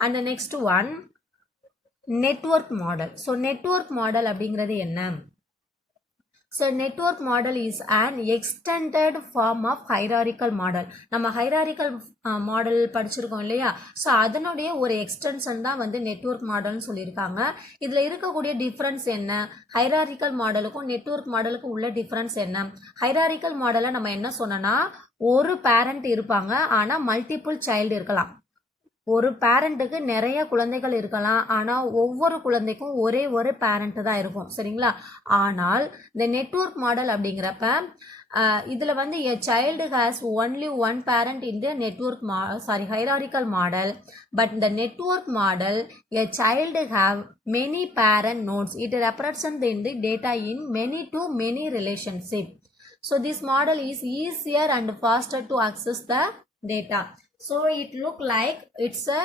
And next one network model. So network model அப்படிங்கிறது என்ன? So network model is an extended form of hierarchical model. நம்ம hierarchical மாடல் படிச்சிருக்கோம் இல்லையா. ஸோ அதனுடைய ஒரு எக்ஸ்டென்ஷன் தான் வந்து நெட்வொர்க் மாடல்னு சொல்லியிருக்காங்க. இதில் இருக்கக்கூடிய டிஃப்ரென்ஸ் என்ன, ஹைராரிக்கல் மாடலுக்கும் நெட்வொர்க் மாடலுக்கும் உள்ள டிஃப்ரென்ஸ் என்ன? ஹைராரிக்கல் மாடலை நம்ம என்ன சொன்னோன்னா ஒரு பேரண்ட் இருப்பாங்க ஆனால் மல்டிபிள் சைல்டு இருக்கலாம். ஒரு பேரண்ட்டுக்கு நிறைய குழந்தைகள் இருக்கலாம், ஆனால் ஒவ்வொரு குழந்தைக்கும் ஒரே ஒரு பேரண்ட் தான் இருக்கும், சரிங்களா? ஆனால் இந்த நெட்வொர்க் மாடல் அப்படிங்கிறப்ப இதில் வந்து a child has only one parent in the network hierarchical model, but in the network model a child have many parent nodes. It represents the data in many to many relationship. So this model is easier and faster to access the data. So it look like it's a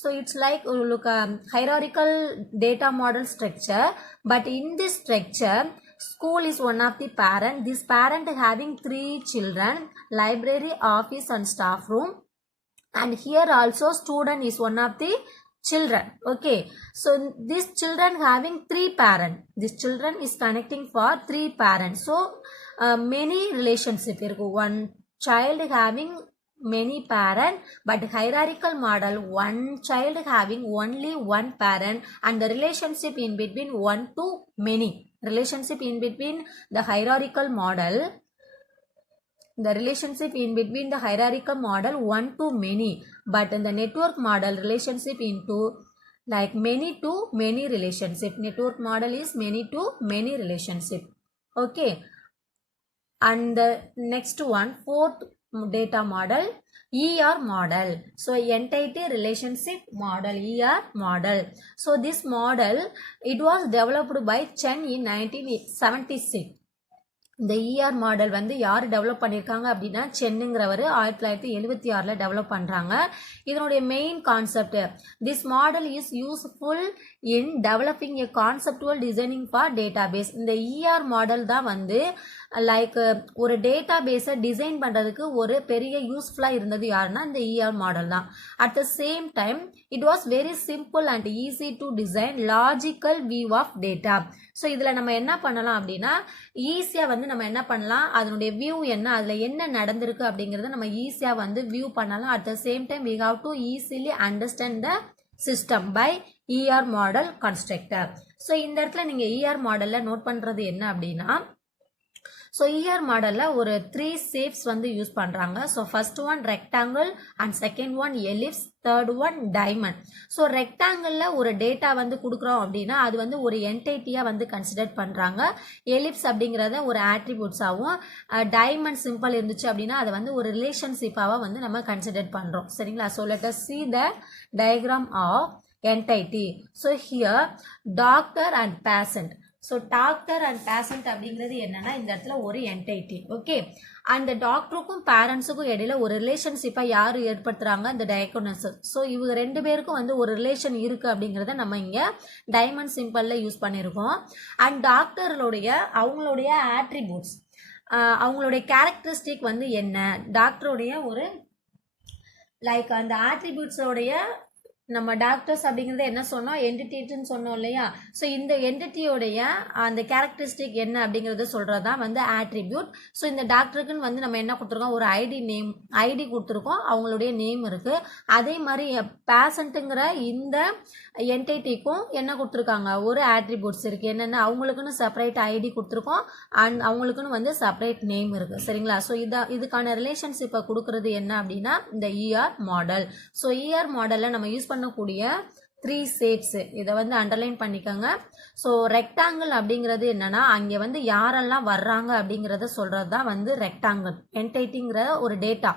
so it's like look hierarchical data model structure, but in this structure school is one of the parent. This parent having 3 children, library, office and staff room, and here also student is one of the children. Okay, so these children having 3 parents. This children is connecting for 3 parents. So many relationship irukku. One child having many parent, but hierarchical model one child having only one parent, and the relationship in between one to many. Relationship in between the hierarchical model, the relationship in between the hierarchical model one to many, but in the network model relationship into like many to many relationship. Network model is many to many relationship. Okay, and the next one, fourth data model, ER model. So entity relationship model, ER model. So this model, it was developed by Chen in 1976. இந்த ER model வந்து யார் develop பண்ணியிருக்காங்க அப்படின்னா சென்னுங்கிறவர் 1976 develop பண்ணுறாங்க. இதனுடைய main concept, this model is useful in developing a conceptual designing for database. இந்த ER model தான் வந்து லைக் ஒரு டேட்டா பேஸை டிசைன் பண்ணுறதுக்கு ஒரு பெரிய யூஸ்ஃபுல்லாக இருந்தது யாருன்னா இந்த இஆர் மாடல் தான். At the same time it was very simple and easy to design logical view of data. So இதில் நம்ம என்ன பண்ணலாம் அப்படின்னா ஈஸியாக வந்து நம்ம என்ன பண்ணலாம், அதனுடைய வியூ என்ன, அதில் என்ன நடந்திருக்கு அப்படிங்கிறத நம்ம ஈஸியாக வந்து வியூ பண்ணலாம். At the same time we have to easily understand the system by ER model constructor. So இந்த இடத்துல நீங்கள் ER மாடலில் நோட் பண்ணுறது என்ன அப்படின்னா, ஸோ ER மாடலில் ஒரு 3 shapes வந்து யூஸ் பண்ணுறாங்க. So first one rectangle and second one ellipse, third one diamond. So ரெக்டாங்கிளில் ஒரு டேட்டா வந்து கொடுக்குறோம் அப்படின்னா அது வந்து ஒரு என்டைட்டியாக வந்து கன்சிடர் பண்ணுறாங்க. எலிப்ஸ் அப்படிங்கிறத ஒரு ஆட்ரிபியூட்ஸாகவும், டைமண்ட் சிம்பிள் இருந்துச்சு அப்படின்னா அதை வந்து ஒரு ரிலேஷன்ஷிப்பாக வந்து நம்ம கன்சிடர் பண்ணுறோம், சரிங்களா? So let us see the diagram of entity. So here doctor and patient. So doctor and patient அப்படிங்கிறது என்னன்னா இந்த இடத்துல ஒரு என்டைட்டி. ஓகே, அந்த டாக்டருக்கும் பேரண்ட்ஸுக்கும் இடையில ஒரு ரிலேஷன்ஷிப்பாக யார் ஏற்படுத்துகிறாங்க, இந்த டயக்னோசிஸ். ஸோ இவங்க 2 பேருக்கும் வந்து ஒரு ரிலேஷன் இருக்குது அப்படிங்கிறத நம்ம இங்கே டைமண்ட் சிம்பிளில் யூஸ் பண்ணியிருக்கோம். அண்ட் டாக்டர்களுடைய அவங்களுடைய ஆட்ரிபியூட்ஸ், அவங்களுடைய கேரக்டரிஸ்டிக் வந்து என்ன, டாக்டருடைய ஒரு லைக் அந்த ஆட்ரிபியூட்ஸோடைய நம்ம டாக்டர்ஸ் அப்படிங்கிறத என்ன சொன்னோம், என்டிட்டின்னு சொன்னோம் இல்லையா? ஸோ இந்த என்டிட்டியோடைய அந்த கேரக்டரிஸ்டிக் என்ன அப்படிங்கிறத சொல்கிறது தான் வந்து ஆட்ரிபியூட். ஸோ இந்த டாக்டருக்குன்னு வந்து நம்ம என்ன கொடுத்துருக்கோம், ஒரு ஐடி கொடுத்துருக்கோம், அவங்களுடைய நேம் இருக்குது. அதே மாதிரி பேஷண்ட்டுங்கிற இந்த என்டிட்டிக்கும் என்ன கொடுத்துருக்காங்க, ஒரு ஆட்ரிபியூட்ஸ் இருக்குது. என்னென்ன, அவங்களுக்குன்னு செப்பரேட் ஐடி கொடுத்துருக்கோம் அண்ட் அவங்களுக்குன்னு வந்து செப்பரேட் நேம் இருக்குது, சரிங்களா? ஸோ இதுக்கான ரிலேஷன்ஷிப்பை கொடுக்குறது என்ன அப்படின்னா இந்த இஆர் மாடல். ஸோ இஆர் மாடலில் நம்ம யூஸ் பண்ணக்கூடிய 3 shapes, இதை வந்து அண்டர்லைன் பண்ணிக்கோங்க. ஸோ ரெக்டாங்கிள் அப்படிங்கிறது என்னன்னா அங்கே வந்து யாரெல்லாம் வர்றாங்க அப்படிங்கிறத சொல்கிறது தான் வந்து ரெக்டாங்கிள். என்டைட்டிங்கிற ஒரு டேட்டா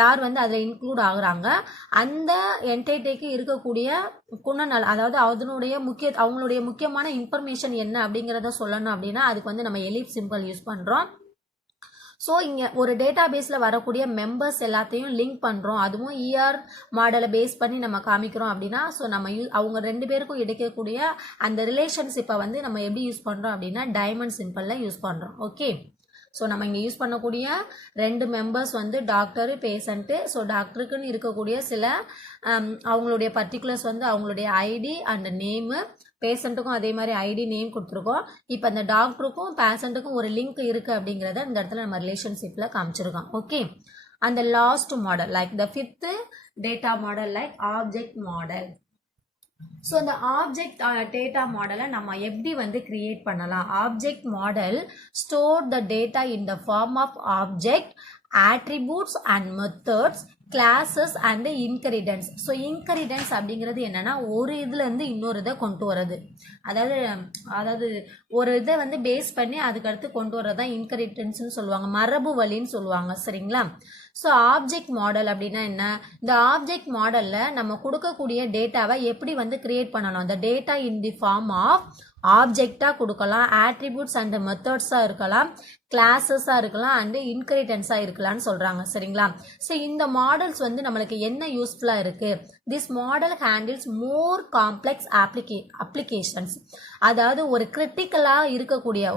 யார் வந்து அதில் இன்க்ளூட் ஆகுறாங்க, அந்த என்டைட்டிக்கு இருக்கக்கூடிய குணநல, அதாவது அதனுடைய அவங்களுடைய முக்கியமான இன்ஃபர்மேஷன் என்ன அப்படிங்கிறத சொல்லணும் அப்படின்னா அதுக்கு வந்து நம்ம எலிப்ஸ் சிம்பிள் யூஸ் பண்ணுறோம். ஸோ இங்கே ஒரு டேட்டா பேஸில் வரக்கூடிய மெம்பர்ஸ் எல்லாத்தையும் லிங்க் பண்ணுறோம், அதுவும் இஆர் மாடலை பேஸ் பண்ணி நம்ம காமிக்கிறோம் அப்படின்னா ஸோ நம்ம அவங்க 2 பேருக்கும் கிடைக்கக்கூடிய அந்த ரிலேஷன்ஷிப்பை வந்து நம்ம எப்படி யூஸ் பண்ணுறோம் அப்படின்னா டைமண்ட் சிம்பிளில் யூஸ் பண்ணுறோம். ஓகே, ஸோ நம்ம இங்கே யூஸ் பண்ணக்கூடிய 2 மெம்பர்ஸ் வந்து டாக்டரு, பேஷண்ட்டு. ஸோ டாக்டருக்குன்னு இருக்கக்கூடிய சில அவங்களுடைய பர்டிகுலர்ஸ் வந்து அவங்களுடைய ஐடி அண்ட் நேமு, பேஷண்ட்டுக்கும் அதே மாதிரி ஐடி நேம் கொடுத்துருக்கோம். இப்போ அந்த டாக்டருக்கும் பேஷண்ட்டுக்கும் ஒரு லிங்க் இருக்குது அப்படிங்கிறத இந்த இடத்துல நம்ம ரிலேஷன்ஷிப்பில் காமிச்சிருக்கோம். ஓகே, அந்த last model like the 5th data model like object model. So இந்த ஆப்ஜெக்ட் டேட்டா மாடலை நம்ம எப்படி வந்து கிரியேட் பண்ணலாம்? Object model store the data in the form of object, attributes and methods classes and inheritance. So inheritance அப்படிங்கிறது என்னன்னா ஒரு இதுலேருந்து இன்னொரு இதை கொண்டு வர்றது. அதாவது ஒரு இதை வந்து பேஸ் பண்ணி அதுக்கடுத்து கொண்டு வர்றது தான் இன்ஹெரிட்டன்ஸ்னு சொல்லுவாங்க, மரபு வழின்னு சொல்லுவாங்க. சரிங்களா? ஸோ ஆப்ஜெக்ட் மாடல் அப்படின்னா என்ன? இந்த ஆப்ஜெக்ட் மாடலில் நம்ம கொடுக்கக்கூடிய டேட்டாவை எப்படி வந்து கிரியேட் பண்ணணும்? அந்த data in the form of ஆப்ஜெக்டாக கொடுக்கலாம், ஆட்ரிபியூட்ஸ் அண்ட் மெத்தட்ஸாக இருக்கலாம், கிளாஸஸாக இருக்கலாம், அண்டு இன்ஹெரிட்டன்ஸாக இருக்கலாம்னு சொல்கிறாங்க. சரிங்களா? ஸோ இந்த மாடல்ஸ் வந்து நம்மளுக்கு என்ன யூஸ்ஃபுல்லாக இருக்குது? This model handles more complex applications. அதாவது ஒரு கிரிட்டிக்கலாக இருக்கக்கூடிய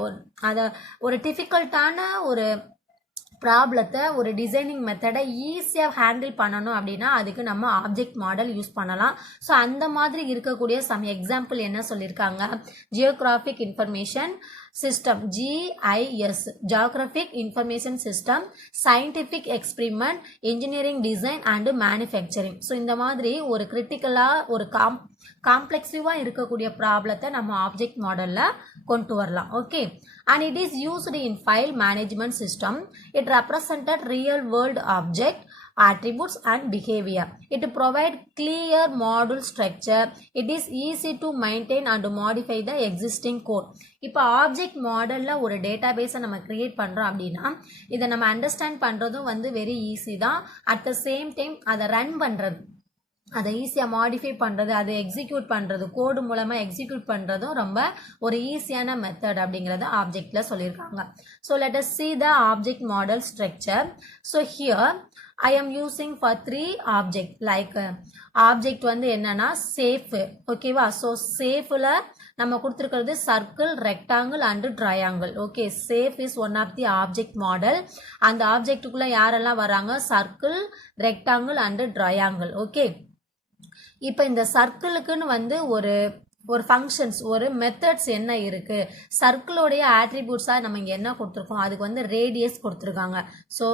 ஒரு டிஃபிகல்ட்டான ஒரு ப்ராப்ளத்தை ஒரு டிசைனிங் மெத்தடை ஈஸியாக ஹேண்டில் பண்ணணும் அப்படின்னா அதுக்கு நம்ம ஆப்ஜெக்ட் மாடல் யூஸ் பண்ணலாம். ஸோ அந்த மாதிரி இருக்கக்கூடிய சம் எக்ஸாம்பிள் என்ன சொல்லியிருக்காங்க? Geographic information system, GIS, geographic information system, scientific experiment, engineering design and manufacturing. So இந்த மாதிரி ஒரு கிரிட்டிக்கலாக ஒரு காம்ப்ளெக்ஸிவாக இருக்கக்கூடிய ப்ராப்ளத்தை நம்ம ஆப்ஜெக்ட் மாடலில் கொண்டு வரலாம். Okay, and it is used in file management system. It represented real world object, attributes and behavior. It provide clear module structure. It is easy to maintain and modify the existing code. இப்போ object மாடலில் ஒரு டேட்டாபேஸை நம்ம create பண்ணுறோம் அப்படின்னா இதை நம்ம understand பண்ணுறதும் வந்து வெரி ஈஸி தான். அட் த சேம் டைம் அதை ரன் பண்ணுறது, அதை ஈஸியாக மாடிஃபை பண்ணுறது, அதை எக்ஸிக்யூட் பண்ணுறது, கோடு மூலமாக எக்ஸிக்யூட் பண்ணுறதும் ரொம்ப ஒரு ஈஸியான மெத்தட் அப்படிங்கிறத ஆப்ஜெக்டில் சொல்லியிருக்காங்க. So let us see the object model structure. So here I am using for 3 object. Like object வந்து என்னன்னா சேஃப். ஓகேவா? ஸோ சேஃபில் நம்ம கொடுத்துருக்கிறது circle, rectangle and triangle. Okay, shape is one of the object model. அந்த ஆப்ஜெக்டுக்குள்ளே யாரெல்லாம் வராங்க? Circle, rectangle and triangle. Okay, இப்போ இந்த சர்க்கிளுக்குன்னு வந்து ஒரு ஃபங்க்ஷன்ஸ், ஒரு மெத்தட்ஸ் என்ன இருக்குது? சர்க்கிளோடைய ஆட்ரிபியூட்ஸாக நம்ம இங்கே என்ன கொடுத்துருக்கோம்? அதுக்கு வந்து ரேடியஸ் கொடுத்துருக்காங்க. So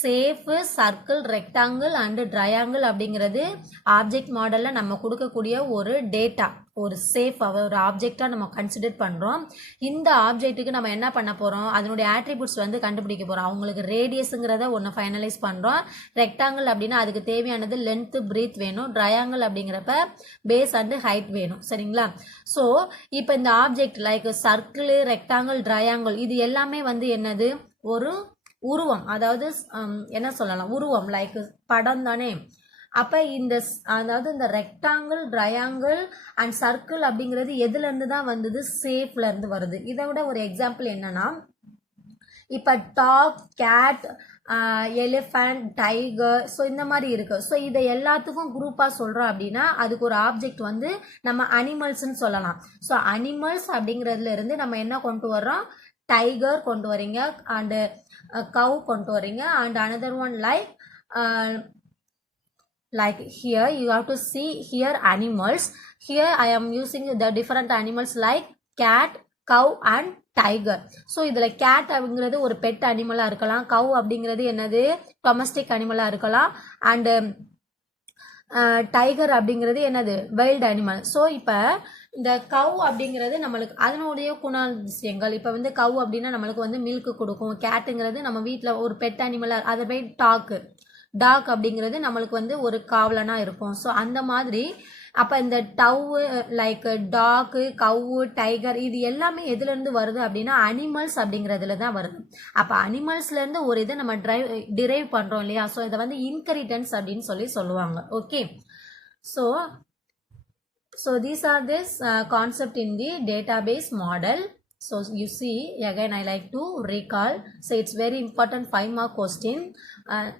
safe, circle, rectangle and triangle அப்படிங்கிறது ஆப்ஜெக்ட் மாடலில் நம்ம கொடுக்கக்கூடிய ஒரு டேட்டா, ஒரு சேஃப் ஒரு ஆப்ஜெக்டாக நம்ம கன்சிடர் பண்ணுறோம். இந்த ஆப்ஜெக்ட்டுக்கு நம்ம என்ன பண்ண போகிறோம்? அதனுடைய ஆட்ரிபியூட்ஸ் வந்து கண்டுபிடிக்க போகிறோம். அவங்களுக்கு ரேடியஸுங்கிறத ஒன்று ஃபைனலைஸ் பண்ணுறோம். ரெக்டாங்கிள் அப்படின்னா அதுக்கு தேவையானது லென்த்து, பிரீத் வேணும். ட்ரையாங்கிள் அப்படிங்கிறப்ப பேஸ் அண்டு ஹைட் வேணும். சரிங்களா? ஸோ இப்போ இந்த object like circle, rectangle, triangle இது எல்லாமே வந்து என்னது? ஒரு உருவம், அதாவது என்ன சொல்லலாம், உருவம் லைக் படம் தானே. அப்போ அதாவது இந்த ரெக்டாங்கிள், ட்ரையாங்கிள் அண்ட் சர்க்கிள் அப்படிங்கிறது எதுலேருந்து தான் வந்தது? சேஃப்லேருந்து வருது. இதை விட ஒரு எக்ஸாம்பிள் என்னன்னா, இப்போ dog, cat, elephant, tiger, so இந்த மாதிரி இருக்குது. ஸோ இதை எல்லாத்துக்கும் குரூப்பாக சொல்கிறோம் அப்படின்னா அதுக்கு ஒரு ஆப்ஜெக்ட் வந்து நம்ம அனிமல்ஸ்ன்னு சொல்லலாம். ஸோ அனிமல்ஸ் அப்படிங்கிறதுல இருந்து நம்ம என்ன கொண்டு வர்றோம்? டைகர் கொண்டு வரீங்க, அண்டு கவ் கொண்டு வரீங்க, and another one like here you have to see here animals. Here I am using the different animals like cat, cow and tiger. So இதில் கேட் அப்படிங்கிறது ஒரு பெட் அனிமலாக இருக்கலாம், கவ் அப்படிங்கிறது என்னது? டொமஸ்டிக் அனிமலாக இருக்கலாம், அண்டு டைகர் அப்படிங்கிறது என்னது? Wild animal. ஸோ இப்போ இந்த கவ் அப்படிங்கிறது நம்மளுக்கு அதனுடைய குணாதிசயங்கள். இப்போ வந்து கவ் அப்படின்னா நம்மளுக்கு வந்து மில்க் கொடுக்கும். கேட்டுங்கிறது நம்ம வீட்டில் ஒரு பெட் அனிமலாக, அதை போய் டாக் அப்படிங்கிறது நம்மளுக்கு வந்து ஒரு காவலனாக இருக்கும். ஸோ அந்த மாதிரி அப்போ இந்த டவ்வு லைக் டாக்கு, கவ்வு, டைகர் இது எல்லாமே எதுலேருந்து வருது அப்படின்னா அனிமல்ஸ் அப்படிங்கிறதுல தான் வருது. அப்போ அனிமல்ஸ்லேருந்து ஒரு இதை நம்ம டிரைவ் பண்ணுறோம் இல்லையா? ஸோ இதை வந்து இன்ஹெரிட்டன்ஸ் அப்படின்னு சொல்லுவாங்க. Okay, so these R this concept in the database model. So you see again I like to recall. So it's very important 5 mark question.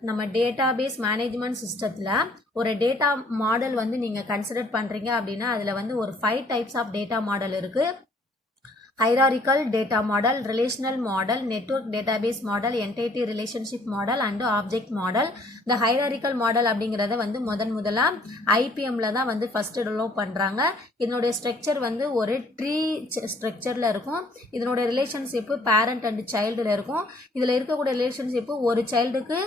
நம்ம டேட்டாபேஸ் மேனேஜ்மெண்ட் சிஸ்டத்தில் ஒரு டேட்டா மாடல் வந்து நீங்கள் கன்சிடர் பண்ணுறீங்க அப்படின்னா அதில் வந்து ஒரு 5 டைப்ஸ் ஆஃப் டேட்டா மாடல் இருக்குது. hierarchical data model, relational model, network database model, entity relationship model and object model. The hierarchical model அப்படிங்கிறத வந்து முதலா IPMல தான் வந்து ஃபர்ஸ்ட் டெவலப் பண்ணுறாங்க. இதனுடைய ஸ்ட்ரக்சர் வந்து ஒரு ட்ரீ ஸ்ட்ரக்சரில் இருக்கும். இதனுடைய ரிலேஷன்ஷிப்பு பேரண்ட் அண்ட் சைல்டில் இருக்கும். இதில் இருக்கக்கூடிய ரிலேஷன்ஷிப்பு ஒரு சைல்டுக்கு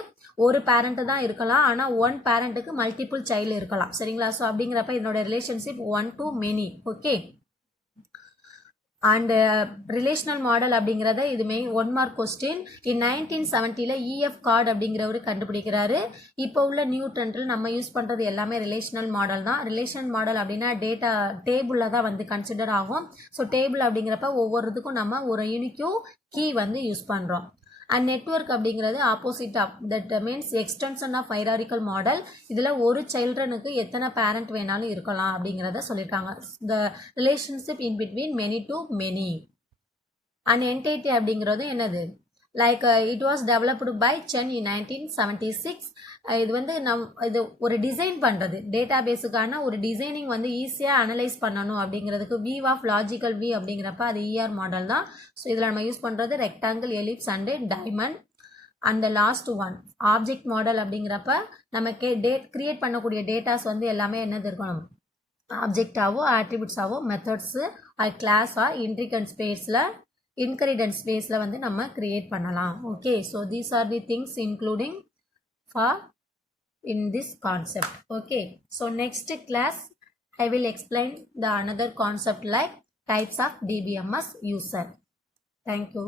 ஒரு பேரண்ட் தான் இருக்கலாம், ஆனால் ஒன் பேரண்ட்டுக்கு மல்டிபிள் சைல்டு இருக்கலாம். சரிங்களா? ஸோ அப்படிங்கிறப்ப இதனுடைய relationship 1 to many. Okay, and relational model அப்படிங்கிறத இது மெயின் 1 மார்க் கொஸ்டின். இன் 1970ல் இஎஃப் கார்டு அப்படிங்கிறவர் கண்டுபிடிக்கிறாரு. இப்போ உள்ள நியூ ட்ரெண்டில் நம்ம யூஸ் பண்ணுறது எல்லாமே ரிலேஷனல் மாடல் தான். ரிலேஷனல் மாடல் அப்படின்னா டேட்டா டேபிளில் தான் வந்து கன்சிடர் ஆகும். ஸோ டேபிள் அப்படிங்கிறப்ப ஒவ்வொருத்துக்கும் நம்ம ஒரு யூனிக்கும் கீ வந்து யூஸ் பண்ணுறோம். அண்ட் நெட்வொர்க் அப்படிங்கிறது opposite of that means extension of hierarchical model. இதில் ஒரு சில்ட்ரனுக்கு எத்தனை பேரண்ட் வேணாலும் இருக்கலாம் அப்படிங்கிறத சொல்லியிருக்காங்க. The relationship in between many to many. And entity அப்படிங்கிறது என்னது, like it was developed by Chen in 1976. இது வந்து இது ஒரு டிசைன் பண்ணுறது, டேட்டா பேஸுக்கான ஒரு டிசைனிங் வந்து ஈஸியாக அனலைஸ் பண்ணணும் அப்படிங்கிறதுக்கு வி ஆஃப் லாஜிக்கல் வி அப்படிங்கிறப்ப அது இஆர் மாடல் தான். ஸோ இதில் நம்ம யூஸ் பண்ணுறது rectangle, ellipse and diamond. And last one object model அப்படிங்கிறப்ப நம்ம கிரியேட் பண்ணக்கூடிய டேட்டாஸ் வந்து எல்லாமே என்னது இருக்கணும், ஆப்ஜெக்டாவோ ஆட்ரிபியூட்ஸாவோ மெத்தட்ஸு கிளாஸாக இன்ட்ரிகன்ட் ஸ்பேஸில் இன்கரிடன்ட் ஸ்பேஸில் வந்து நம்ம கிரியேட் பண்ணலாம். Okay, so these R the things including for in this concept. Okay, so next class I will explain the another concept like types of DBMS user. Thank you.